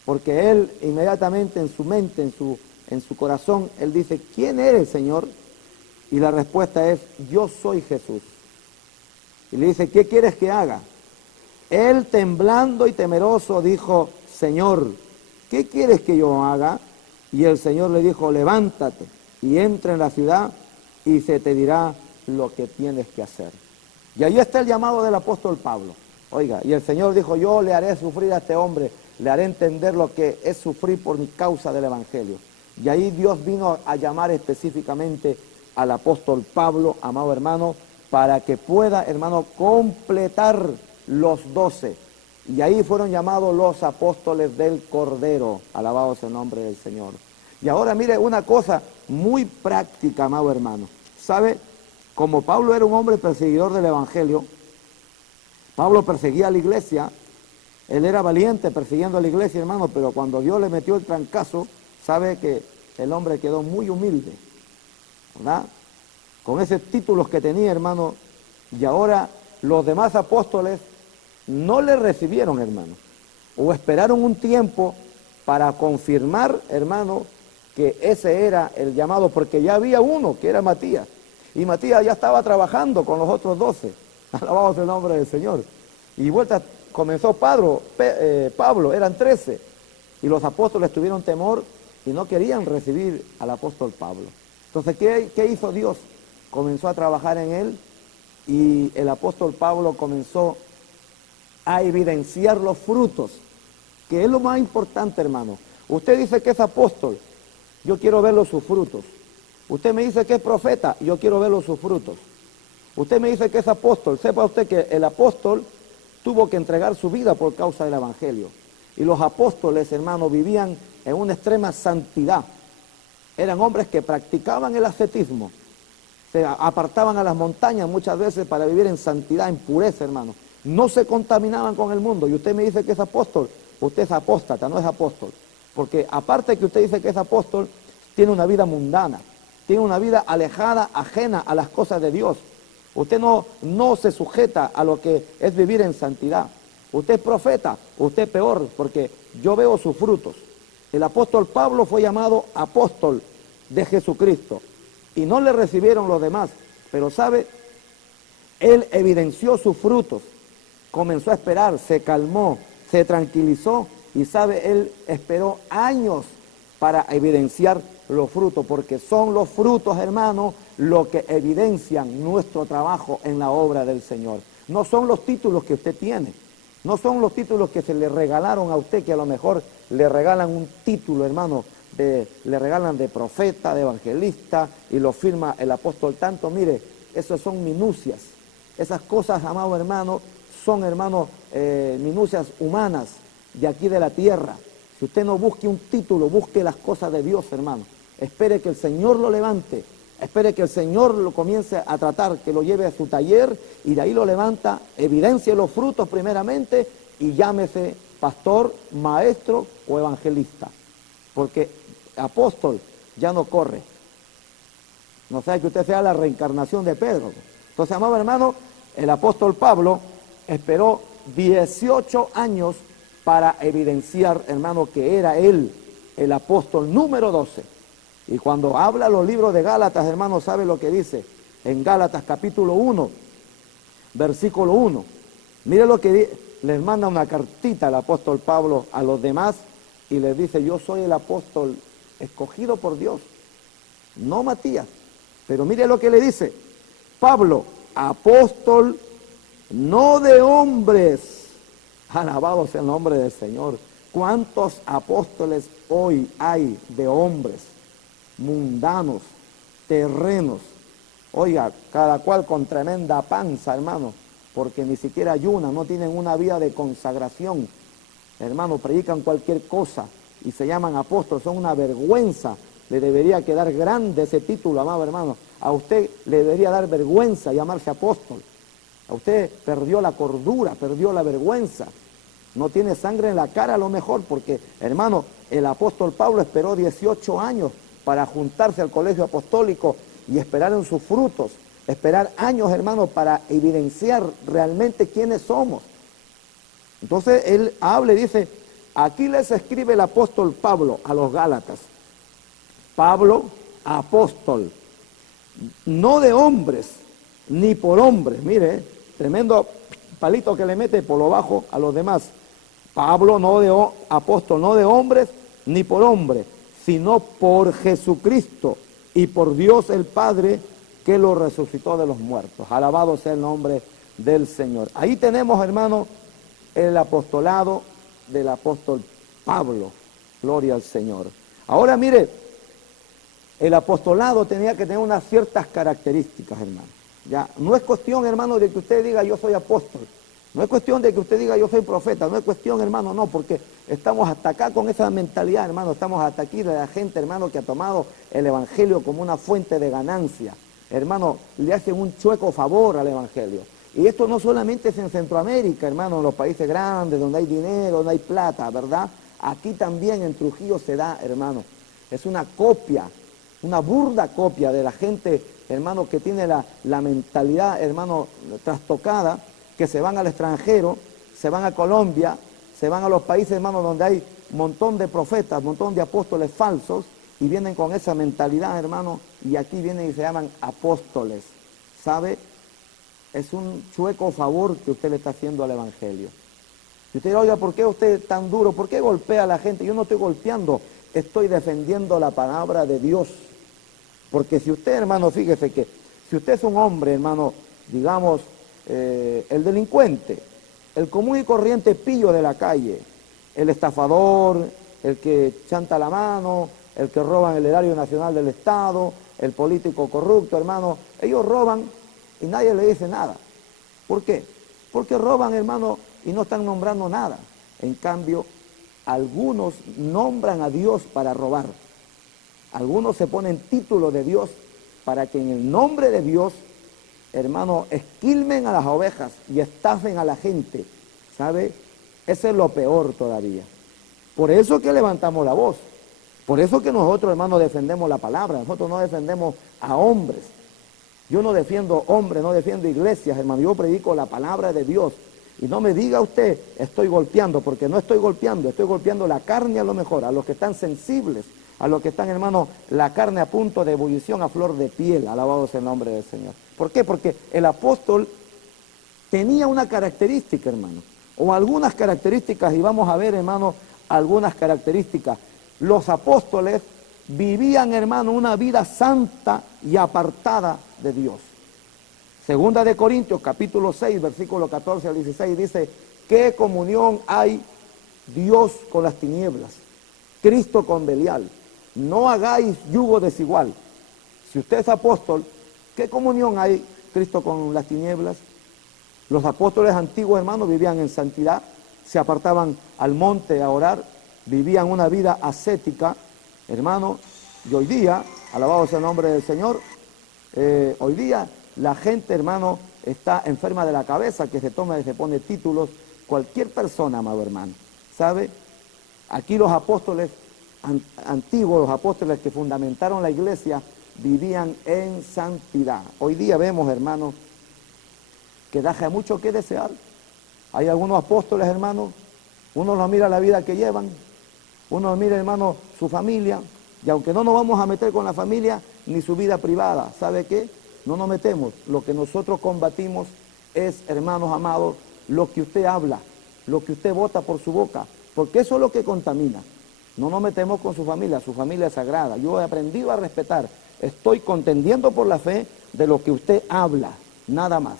Porque él inmediatamente en su mente, en su corazón, él dice, ¿quién eres, Señor? Y la respuesta es, yo soy Jesús. Y le dice, ¿qué quieres que haga? Él, temblando y temeroso, dijo, Señor, ¿qué quieres que yo haga? Y el Señor le dijo, levántate y entra en la ciudad y se te dirá lo que tienes que hacer. Y ahí está el llamado del apóstol Pablo. Oiga, y el Señor dijo, yo le haré sufrir a este hombre, le haré entender lo que es sufrir por mi causa del Evangelio. Y ahí Dios vino a llamar específicamente al apóstol Pablo, amado hermano, para que pueda, hermano, completar los 12. Y ahí fueron llamados los apóstoles del Cordero. Alabado sea el nombre del Señor. Y ahora mire una cosa muy práctica, amado hermano. ¿Sabe? Como Pablo era un hombre perseguidor del Evangelio, Pablo perseguía a la iglesia, él era valiente persiguiendo a la iglesia, hermano, pero cuando Dios le metió el trancazo, sabe que el hombre quedó muy humilde, ¿verdad? Con esos títulos que tenía, hermano, y ahora los demás apóstoles no le recibieron, hermano, o esperaron un tiempo para confirmar, hermano, que ese era el llamado, porque ya había uno, que era Matías, y Matías ya estaba trabajando con los otros 12, alabado sea el nombre del Señor, y vuelta comenzó Pablo, eran 13, y los apóstoles tuvieron temor y no querían recibir al apóstol Pablo. Entonces, ¿qué hizo Dios? Comenzó a trabajar en él, y el apóstol Pablo comenzó a evidenciar los frutos, que es lo más importante, hermano. Usted dice que es apóstol, yo quiero ver sus frutos. Usted me dice que es profeta, yo quiero ver sus frutos. Usted me dice que es apóstol, sepa usted que el apóstol tuvo que entregar su vida por causa del evangelio. Y los apóstoles, hermanos, vivían en una extrema santidad. Eran hombres que practicaban el ascetismo. Se apartaban a las montañas muchas veces para vivir en santidad, en pureza, hermano. No se contaminaban con el mundo. Y usted me dice que es apóstol, usted es apóstata, no es apóstol. Porque aparte de que usted dice que es apóstol, tiene una vida mundana, tiene una vida alejada, ajena a las cosas de Dios. Usted no se sujeta a lo que es vivir en santidad. Usted es profeta, usted es peor, porque yo veo sus frutos. El apóstol Pablo fue llamado apóstol de Jesucristo y no le recibieron los demás, pero sabe, él evidenció sus frutos, comenzó a esperar, se calmó, se tranquilizó y sabe, él esperó años para evidenciar los frutos, porque son los frutos, hermanos, lo que evidencian nuestro trabajo en la obra del Señor. No son los títulos que usted tiene, no son los títulos que se le regalaron a usted, que a lo mejor le regalan un título, hermano, le regalan de profeta, de evangelista, y lo firma el apóstol tanto. Mire, esos son minucias. Esas cosas, amado hermano, son, hermanos, minucias humanas de aquí de la tierra. Si usted no busque un título, busque las cosas de Dios, hermano. Espere que el Señor lo levante, espere que el Señor lo comience a tratar, que lo lleve a su taller y de ahí lo levanta, evidencie los frutos primeramente y llámese pastor, maestro o evangelista. Porque apóstol ya no corre. No sea que usted sea la reencarnación de Pedro. Entonces, amado hermano, el apóstol Pablo esperó 18 años para evidenciar, hermano, que era él el apóstol número 12. Y cuando habla los libros de Gálatas, hermano, ¿sabe lo que dice? En Gálatas capítulo 1, versículo 1. Mire lo que les manda una cartita el apóstol Pablo a los demás y les dice: yo soy el apóstol escogido por Dios, no Matías. Pero mire lo que le dice: Pablo, apóstol no de hombres. Alabado sea el nombre del Señor. ¿Cuántos apóstoles hoy hay de hombres? Mundanos, terrenos. Oiga, cada cual con tremenda panza, hermano, porque ni siquiera ayunan, no tienen una vida de consagración. Hermano, predican cualquier cosa y se llaman apóstoles, son una vergüenza. Le debería quedar grande ese título, amado hermano. A usted le debería dar vergüenza llamarse apóstol. A usted perdió la cordura, perdió la vergüenza. No tiene sangre en la cara a lo mejor, porque, hermano, el apóstol Pablo esperó 18 años para juntarse al colegio apostólico y esperar en sus frutos. Esperar años, hermano, para evidenciar realmente quiénes somos. Entonces, él habla y dice: aquí les escribe el apóstol Pablo a los Gálatas. Pablo, apóstol, no de hombres, ni por hombres. Mire, tremendo palito que le mete por lo bajo a los demás. Pablo, apóstol, no de hombres, ni por hombres, sino por Jesucristo y por Dios el Padre, que lo resucitó de los muertos. Alabado sea el nombre del Señor. Ahí tenemos, hermano, el apostolado del apóstol Pablo. Gloria al Señor. Ahora mire, el apostolado tenía que tener unas ciertas características, hermano. Ya, no es cuestión, hermano, de que usted diga yo soy apóstol. No es cuestión de que usted diga yo soy profeta. No es cuestión, hermano, no, porque estamos hasta acá con esa mentalidad, hermano. Estamos hasta aquí de la gente, hermano, que ha tomado el evangelio como una fuente de ganancia. Hermano, le hacen un chueco favor al evangelio. Y esto no solamente es en Centroamérica, hermano, en los países grandes, donde hay dinero, donde hay plata, ¿verdad? Aquí también en Trujillo se da, hermano. Es una copia, una burda copia de la gente, hermano, que tiene la mentalidad, hermano, trastocada, que se van al extranjero, se van a Colombia, se van a los países, hermano, donde hay un montón de profetas, un montón de apóstoles falsos, y vienen con esa mentalidad, hermano, y aquí vienen y se llaman apóstoles. ¿Sabe? Es un chueco favor que usted le está haciendo al evangelio. Y usted dirá: oiga, ¿por qué usted es tan duro? ¿Por qué golpea a la gente? Yo no estoy golpeando, estoy defendiendo la palabra de Dios. Porque si usted, hermano, fíjese que si usted es un hombre, hermano, digamos, el delincuente, el común y corriente pillo de la calle, el estafador, el que chanta la mano, el que roba en el erario nacional del Estado, el político corrupto, hermano. Ellos roban y nadie le dice nada. ¿Por qué? Porque roban, hermano, y no están nombrando nada. En cambio, algunos nombran a Dios para robar. Algunos se ponen título de Dios para que en el nombre de Dios, hermano, esquilmen a las ovejas y estafen a la gente. ¿Sabe? Eso es lo peor todavía. Por eso que levantamos la voz. Por eso que nosotros, hermano, defendemos la palabra. Nosotros no defendemos a hombres. Yo no defiendo hombres, no defiendo iglesias, hermano. Yo predico la palabra de Dios. Y no me diga usted, estoy golpeando, porque no estoy golpeando la carne a lo mejor, a los que están sensibles, a los que están, hermano, la carne a punto de ebullición, a flor de piel, alabado sea el nombre del Señor. ¿Por qué? Porque el apóstol tenía una característica, hermano, o algunas características, y vamos a ver, hermano, algunas características. Los apóstoles vivían, hermano, una vida santa y apartada de Dios. Segunda de Corintios, capítulo 6, versículo 14 al 16, dice, ¿qué comunión hay Dios con las tinieblas? Cristo con Belial. No hagáis yugo desigual. Si usted es apóstol, ¿qué comunión hay Cristo con las tinieblas? Los apóstoles antiguos, hermanos, vivían en santidad, se apartaban al monte a orar, vivían una vida ascética, hermano, y hoy día, alabado sea el nombre del Señor, hoy día la gente, hermano, está enferma de la cabeza, que se toma y se pone títulos, cualquier persona, amado hermano, ¿sabe? Aquí los apóstoles antiguos, los apóstoles que fundamentaron la iglesia, vivían en santidad. Hoy día vemos, hermano, que deja mucho que desear. Hay algunos apóstoles, hermano, uno los mira la vida que llevan, uno mira, hermano, su familia, y aunque no nos vamos a meter con la familia, ni su vida privada, ¿sabe qué? No nos metemos. Lo que nosotros combatimos es, hermanos amados, lo que usted habla, lo que usted bota por su boca, porque eso es lo que contamina. No nos metemos con su familia es sagrada. Yo he aprendido a respetar, estoy contendiendo por la fe de lo que usted habla, nada más,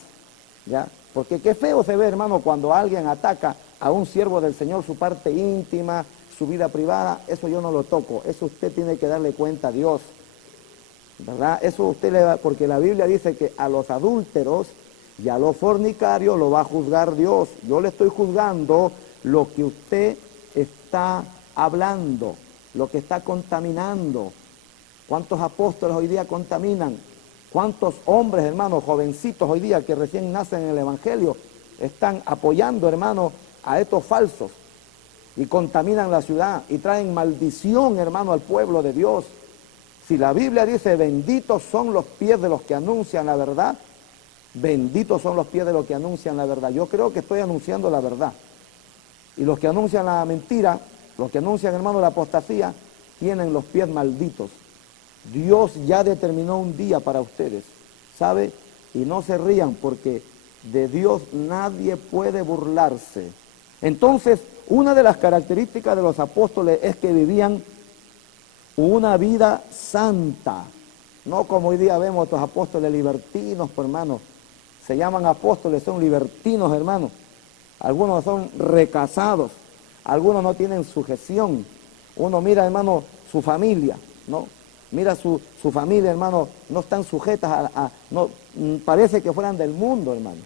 ¿ya? Porque qué feo se ve, hermano, cuando alguien ataca a un siervo del Señor, su parte íntima, su vida privada, eso yo no lo toco, eso usted tiene que darle cuenta a Dios, ¿verdad? Eso usted le da, porque la Biblia dice que a los adúlteros y a los fornicarios lo va a juzgar Dios. Yo le estoy juzgando lo que usted está hablando, lo que está contaminando. ¿Cuántos apóstoles hoy día contaminan? ¿Cuántos hombres, hermanos, jovencitos hoy día que recién nacen en el Evangelio están apoyando, hermanos, a estos falsos y contaminan la ciudad y traen maldición, hermano, al pueblo de Dios? Si la Biblia dice, benditos son los pies de los que anuncian la verdad, benditos son los pies de los que anuncian la verdad. Yo creo que estoy anunciando la verdad. Y los que anuncian la mentira, los que anuncian, hermano, la apostasía, tienen los pies malditos. Dios ya determinó un día para ustedes, ¿sabe? Y no se rían, porque de Dios nadie puede burlarse. Entonces, una de las características de los apóstoles es que vivían una vida santa, no como hoy día vemos estos apóstoles libertinos, pues, hermano. Se llaman apóstoles, son libertinos, hermano. Algunos son recasados, algunos no tienen sujeción. Uno mira, hermano, su familia, ¿no? Mira su familia, hermano, no están sujetas no, parece que fueran del mundo, hermano.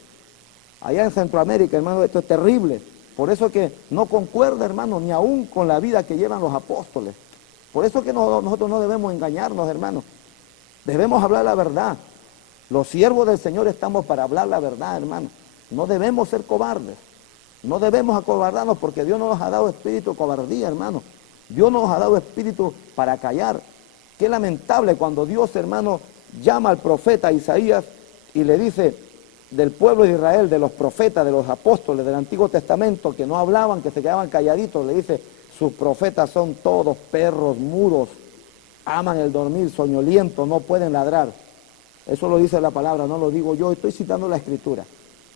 Allá en Centroamérica, hermano, esto es terrible. Por eso que no concuerda, hermano, ni aún con la vida que llevan los apóstoles. Por eso que nosotros no debemos engañarnos, hermano. Debemos hablar la verdad. Los siervos del Señor estamos para hablar la verdad, hermano. No debemos ser cobardes. No debemos acobardarnos, porque Dios no nos ha dado espíritu de cobardía, hermano. Dios nos ha dado espíritu para callar. Qué lamentable cuando Dios, hermano, llama al profeta Isaías y le dice del pueblo de Israel, de los profetas, de los apóstoles del Antiguo Testamento, que no hablaban, que se quedaban calladitos, le dice, sus profetas son todos perros mudos, aman el dormir, soñolientos, no pueden ladrar. Eso lo dice la palabra, no lo digo yo, estoy citando la Escritura.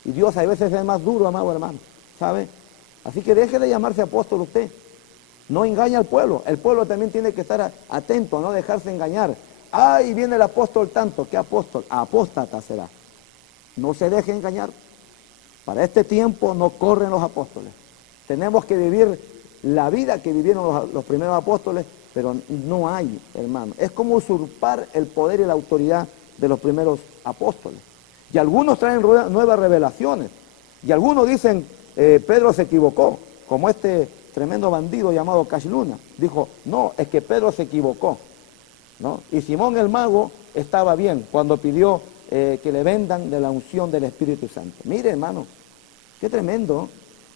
Y Dios a veces es más duro, amado hermano, ¿sabe? Así que deje de llamarse apóstol usted. No engaña al pueblo. El pueblo también tiene que estar atento, no dejarse engañar. Ay, viene el apóstol tanto. ¿Qué apóstol? Apóstata será. No se deje engañar. Para este tiempo no corren los apóstoles. Tenemos que vivir la vida que vivieron los primeros apóstoles, pero no hay, hermano. Es como usurpar el poder y la autoridad de los primeros apóstoles. Y algunos traen nuevas revelaciones. Y algunos dicen, Pedro se equivocó, como este tremendo bandido llamado Cash Luna. Dijo, no, es que Pedro se equivocó, ¿no? Y Simón el mago estaba bien cuando pidió que le vendan de la unción del Espíritu Santo. Mire, hermano, qué tremendo.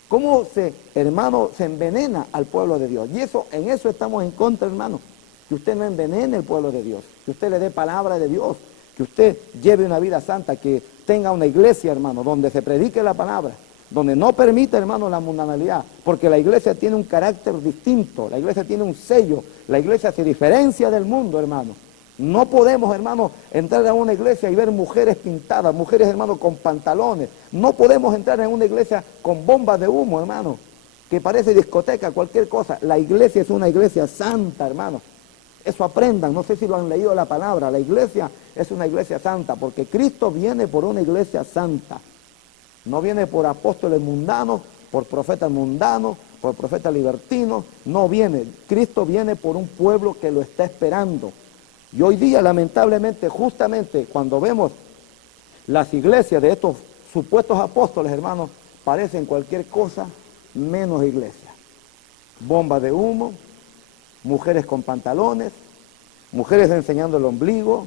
Cómo hermano, se envenena al pueblo de Dios. Y eso, en eso estamos en contra, hermano. Que usted no envenene el pueblo de Dios. Que usted le dé palabra de Dios. Que usted lleve una vida santa. Que tenga una iglesia, hermano, donde se predique la palabra. Donde no permita, hermano, la mundanalidad. Porque la iglesia tiene un carácter distinto. La iglesia tiene un sello. La iglesia se diferencia del mundo, hermano. No podemos, hermano, entrar a una iglesia y ver mujeres pintadas, mujeres, hermano, con pantalones. No podemos entrar en una iglesia con bombas de humo, hermano, que parece discoteca, cualquier cosa. La iglesia es una iglesia santa, hermano. Eso aprendan, no sé si lo han leído la palabra. La iglesia es una iglesia santa, porque Cristo viene por una iglesia santa. No viene por apóstoles mundanos, por profetas mundanos, por profetas libertinos. No viene. Cristo viene por un pueblo que lo está esperando. Y hoy día, lamentablemente, justamente cuando vemos las iglesias de estos supuestos apóstoles, hermanos, parecen cualquier cosa menos iglesia. Bombas de humo, mujeres con pantalones, mujeres enseñando el ombligo,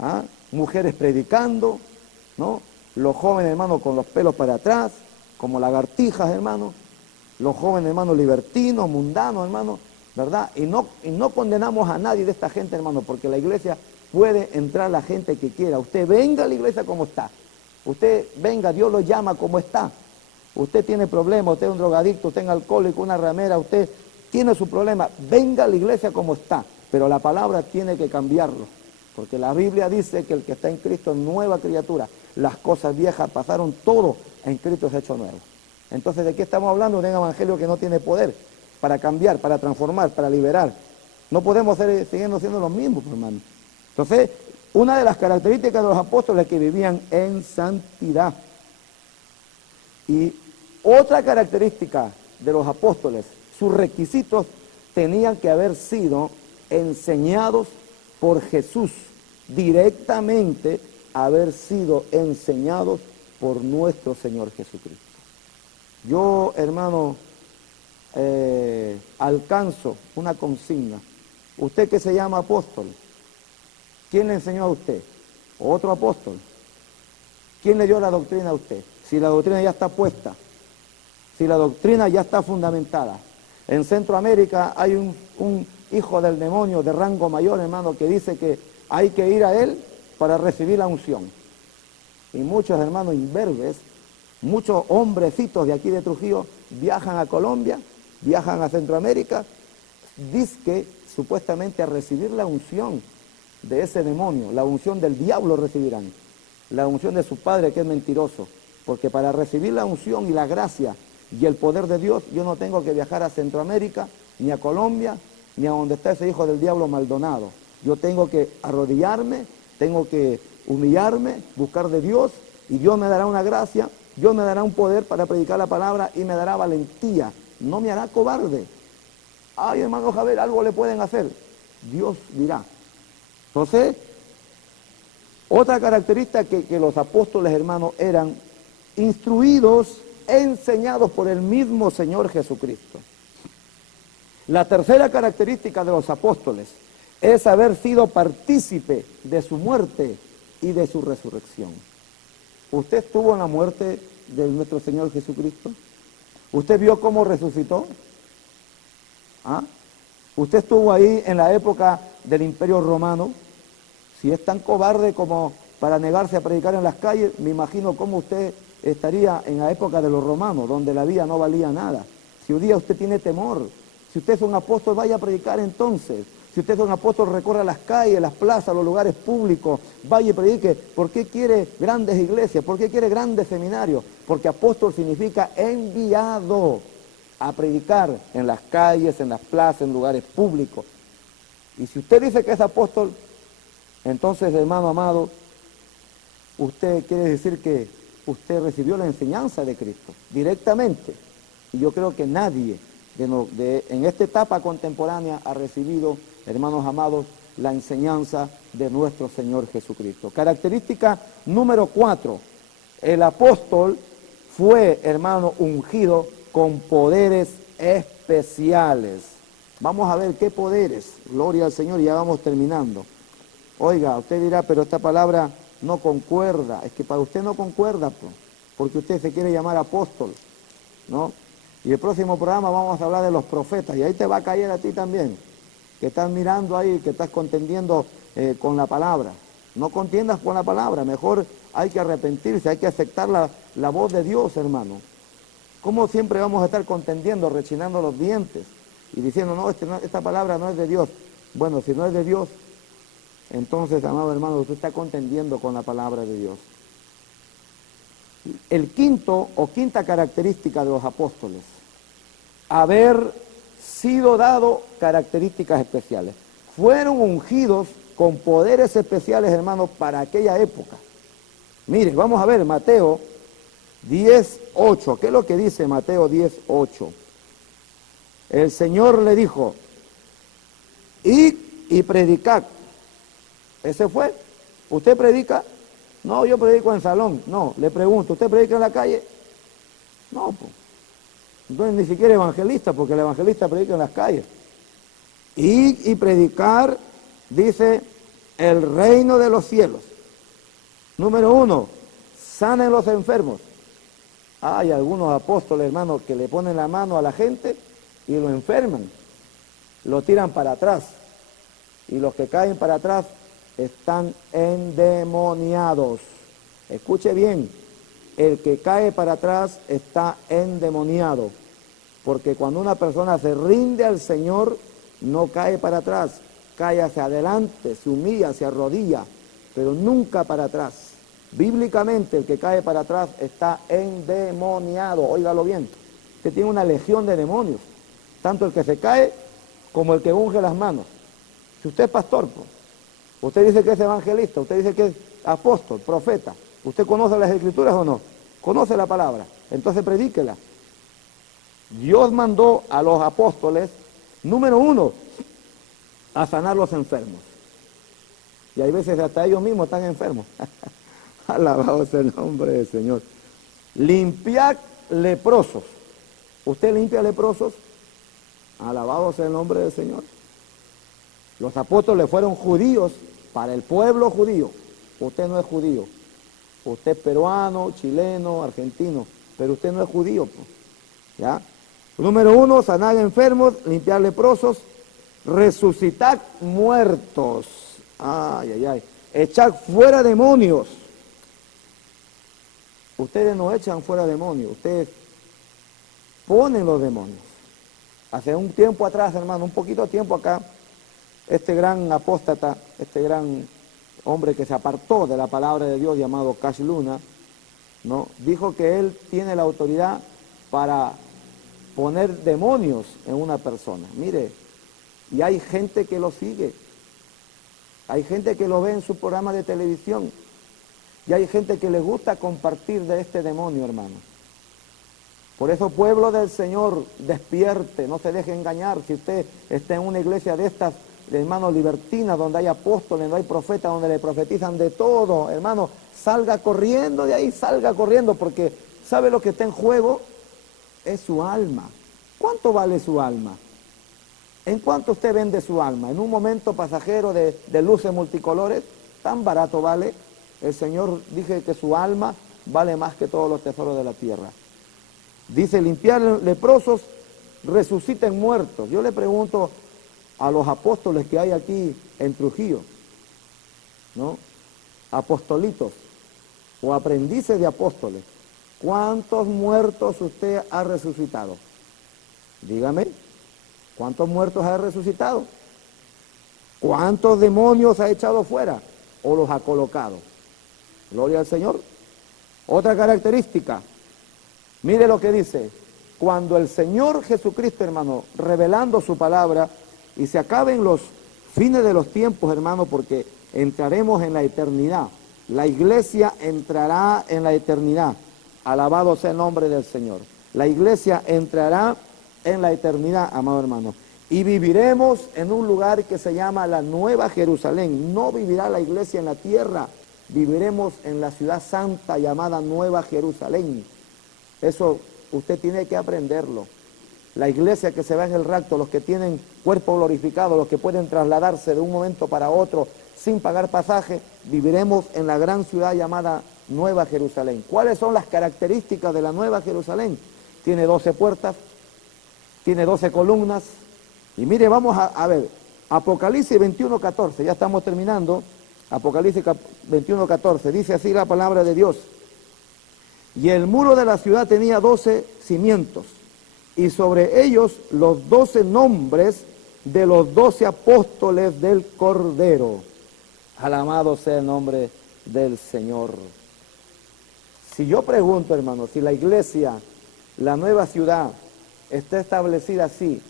¿ah? Mujeres predicando, ¿no? Los jóvenes, hermanos, con los pelos para atrás, como lagartijas, hermanos. Los jóvenes, hermanos, libertinos, mundanos, hermanos. ¿Verdad? Y no condenamos a nadie de esta gente, hermano, porque la iglesia puede entrar la gente que quiera. Usted venga a la iglesia como está. Usted venga, Dios lo llama como está. Usted tiene problemas, usted es un drogadicto, usted es un alcohólico, una ramera, usted tiene su problema. Venga a la iglesia como está, pero la palabra tiene que cambiarlo. Porque la Biblia dice que el que está en Cristo es nueva criatura. Las cosas viejas pasaron, todo en Cristo se ha hecho nuevo. Entonces, ¿de qué estamos hablando? De un evangelio que no tiene poder para cambiar, para transformar, para liberar. No podemos seguir siendo los mismos, hermano. Entonces, una de las características de los apóstoles es que vivían en santidad. Y otra característica de los apóstoles, sus requisitos tenían que haber sido enseñados por Jesús, directamente haber sido enseñados por nuestro Señor Jesucristo. Yo, hermano, alcanzo una consigna. Usted que se llama apóstol, ¿quién le enseñó a usted? ¿Otro apóstol? ¿Quién le dio la doctrina a usted? Si la doctrina ya está puesta, si la doctrina ya está fundamentada. En Centroamérica hay un hijo del demonio de rango mayor, hermano, que dice que hay que ir a él para recibir la unción. Y muchos hermanos imberbes, muchos hombrecitos de aquí de Trujillo viajan a Colombia, viajan a Centroamérica, dizque supuestamente a recibir la unción de ese demonio, la unción del diablo recibirán, la unción de su padre que es mentiroso, porque para recibir la unción y la gracia y el poder de Dios, yo no tengo que viajar a Centroamérica, ni a Colombia, ni a donde está ese hijo del diablo Maldonado. Yo tengo que arrodillarme, tengo que humillarme, buscar de Dios, y Dios me dará una gracia, Dios me dará un poder para predicar la palabra y me dará valentía. No me hará cobarde. Ay, hermano Javier, algo le pueden hacer. Dios dirá. Entonces, otra característica que los apóstoles, hermanos, eran instruidos, enseñados por el mismo Señor Jesucristo. La tercera característica de los apóstoles es haber sido partícipe de su muerte y de su resurrección. ¿Usted estuvo en la muerte de nuestro Señor Jesucristo? ¿Usted vio cómo resucitó? ¿Ah? ¿Usted estuvo ahí en la época del Imperio Romano? Si es tan cobarde como para negarse a predicar en las calles, me imagino cómo usted estaría en la época de los romanos, donde la vida no valía nada. Si un día usted tiene temor, si usted es un apóstol, vaya a predicar entonces. Si usted es un apóstol, recorra las calles, las plazas, los lugares públicos, vaya y predique. ¿Por qué quiere grandes iglesias? ¿Por qué quiere grandes seminarios? Porque apóstol significa enviado a predicar en las calles, en las plazas, en lugares públicos. Y si usted dice que es apóstol, entonces, hermano amado, usted quiere decir que usted recibió la enseñanza de Cristo directamente. Y yo creo que nadie en esta etapa contemporánea ha recibido, hermanos amados, la enseñanza de nuestro Señor Jesucristo. Característica número 4, el apóstol fue, hermano, ungido con poderes especiales. Vamos a ver qué poderes, gloria al Señor, y ya vamos terminando. Oiga, usted dirá, pero esta palabra no concuerda, es que para usted no concuerda, pues, porque usted se quiere llamar apóstol, ¿no? Y el próximo programa vamos a hablar de los profetas, y ahí te va a caer a ti también, que estás mirando ahí, que estás contendiendo con la palabra. No contiendas con la palabra, mejor hay que arrepentirse, hay que aceptar la voz de Dios, hermano. ¿Cómo siempre vamos a estar contendiendo, rechinando los dientes y diciendo, no, esta palabra no es de Dios? Bueno, si no es de Dios, entonces, amado hermano, usted está contendiendo con la palabra de Dios. El quinta característica de los apóstoles, haber sido dado características especiales. Fueron ungidos con poderes especiales, hermanos, para aquella época. Mire, vamos a ver Mateo 10:8. ¿Qué es lo que dice Mateo 10:8? El Señor le dijo, id y predicad. Ese fue. ¿Usted predica? No, yo predico en el salón. No, le pregunto, ¿usted predica en la calle? No, pues. Entonces ni siquiera evangelista, porque el evangelista predica en las calles. Y predicar, dice, el reino de los cielos. Número 1, sanen los enfermos. Hay algunos apóstoles, hermanos, que le ponen la mano a la gente y lo enferman. Lo tiran para atrás. Y los que caen para atrás están endemoniados. Escuche bien, el que cae para atrás está endemoniado. Porque cuando una persona se rinde al Señor, no cae para atrás, cae hacia adelante, se humilla, se arrodilla, pero nunca para atrás. Bíblicamente, el que cae para atrás está endemoniado. Óigalo bien, que tiene una legión de demonios, tanto el que se cae como el que unge las manos. Si usted es pastor, pues, usted dice que es evangelista, usted dice que es apóstol, profeta, ¿usted conoce las escrituras o no? ¿Conoce la palabra? Entonces predíquela. Dios mandó a los apóstoles, número 1, a sanar los enfermos. Y hay veces hasta ellos mismos están enfermos. Alabado sea el nombre del Señor. Limpiar leprosos. ¿Usted limpia leprosos? Alabado sea el nombre del Señor. Los apóstoles fueron judíos para el pueblo judío. Usted no es judío. Usted es peruano, chileno, argentino, pero usted no es judío, pues. ¿Ya? Número 1, sanar enfermos, limpiar leprosos, resucitar muertos. Ay, ay, ay. Echar fuera demonios. Ustedes no echan fuera demonios, ustedes ponen los demonios. Hace un tiempo atrás, hermano, un poquito de tiempo acá, este gran apóstata, este gran hombre que se apartó de la palabra de Dios llamado Cash Luna, ¿no? Dijo que él tiene la autoridad para poner demonios en una persona. Mire, y hay gente que lo sigue, hay gente que lo ve en su programa de televisión, y hay gente que le gusta compartir de este demonio, hermano. Por eso, pueblo del Señor, despierte, no se deje engañar. Si usted está en una iglesia de estas, hermano, libertinas, donde hay apóstoles, donde hay profetas, donde le profetizan de todo, hermano, salga corriendo de ahí, salga corriendo, porque ¿sabe lo que está en juego? Es su alma. ¿Cuánto vale su alma? ¿En cuánto usted vende su alma? ¿En un momento pasajero de luces multicolores? ¿Tan barato vale? El Señor dice que su alma vale más que todos los tesoros de la tierra. Dice, limpiar leprosos, resuciten muertos. Yo le pregunto a los apóstoles que hay aquí en Trujillo, ¿no? Apostolitos o aprendices de apóstoles, ¿cuántos muertos usted ha resucitado? Dígame, ¿cuántos muertos ha resucitado? ¿Cuántos demonios ha echado fuera o los ha colocado? Gloria al Señor. Otra característica, mire lo que dice, cuando el Señor Jesucristo, hermano, revelando su palabra, y se acaben los fines de los tiempos, hermano, porque entraremos en la eternidad, la iglesia entrará en la eternidad, alabado sea el nombre del Señor, la iglesia entrará en la eternidad, amado hermano. Y viviremos en un lugar que se llama la Nueva Jerusalén. No vivirá la iglesia en la tierra, viviremos en la ciudad santa llamada Nueva Jerusalén. Eso usted tiene que aprenderlo. La iglesia que se va en el rapto, los que tienen cuerpo glorificado, los que pueden trasladarse de un momento para otro sin pagar pasaje, viviremos en la gran ciudad llamada Nueva Jerusalén. ¿Cuáles son las características de la Nueva Jerusalén? Tiene 12 puertas, tiene 12 columnas. Y mire, vamos a ver, Apocalipsis 21:14, ya estamos terminando. Apocalipsis 21:14, dice así la palabra de Dios. Y el muro de la ciudad tenía 12 cimientos, y sobre ellos los 12 nombres de los 12 apóstoles del Cordero. Alabado sea el nombre del Señor. Si yo pregunto, hermano, si la iglesia, la nueva ciudad, está establecida así,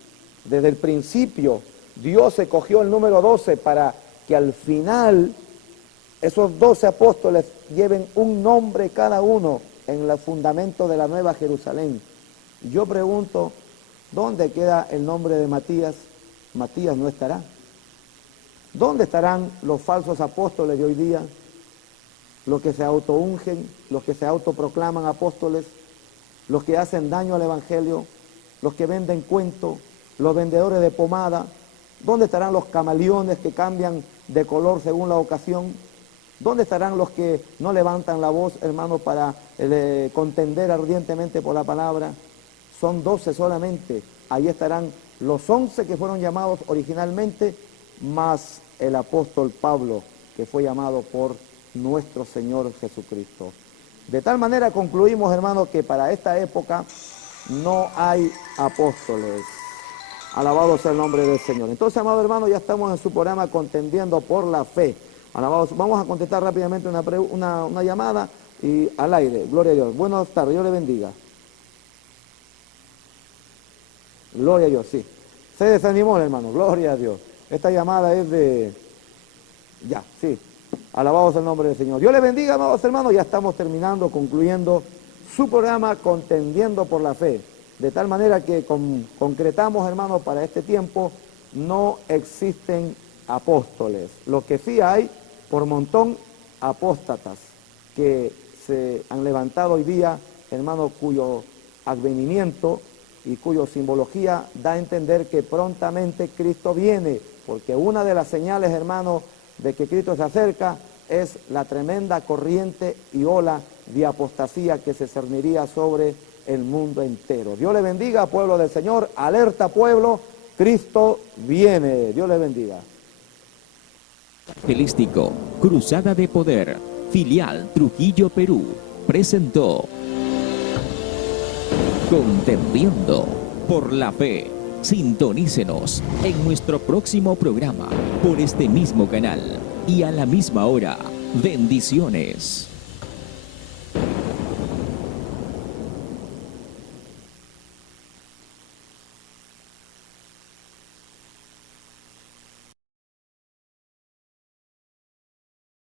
desde el principio, Dios escogió el número 12 para que al final esos 12 apóstoles lleven un nombre cada uno en el fundamento de la Nueva Jerusalén. Yo pregunto, ¿dónde queda el nombre de Matías? Matías no estará. ¿Dónde estarán los falsos apóstoles de hoy día? Los que se autoungen, los que se autoproclaman apóstoles, los que hacen daño al evangelio, los que venden cuentos, los vendedores de pomada. ¿Dónde estarán los camaleones que cambian de color según la ocasión? ¿Dónde estarán los que no levantan la voz, hermano, para contender ardientemente por la palabra? Son 12 solamente. Ahí estarán los 11 que fueron llamados originalmente, más el apóstol Pablo, que fue llamado por nuestro Señor Jesucristo. De tal manera concluimos, hermano, que para esta época no hay apóstoles. Alabado sea el nombre del Señor. Entonces, amado hermano, ya estamos en su programa Contendiendo por la Fe. Alabados. Vamos a contestar rápidamente una llamada y al aire. Gloria a Dios. Buenas tardes, Dios le bendiga. Gloria a Dios, sí. Se desanimó, hermano, gloria a Dios. Esta llamada es de... Ya, sí. Alabados el nombre del Señor. Dios le bendiga, amados hermanos. Ya estamos terminando, concluyendo su programa Contendiendo por la Fe. De tal manera que concretamos, hermanos, para este tiempo no existen apóstoles. Lo que sí hay, por montón, apóstatas que se han levantado hoy día, hermanos, cuyo advenimiento y cuya simbología da a entender que prontamente Cristo viene, porque una de las señales, hermanos, de que Cristo se acerca es la tremenda corriente y ola de apostasía que se cerniría sobre el mundo entero. Dios le bendiga, pueblo del Señor. Alerta, pueblo, Cristo viene. Dios le bendiga. Evangelístico, Cruzada de Poder, filial Trujillo, Perú, presentó Contendiendo por la Fe. Sintonícenos en nuestro próximo programa por este mismo canal y a la misma hora. Bendiciones.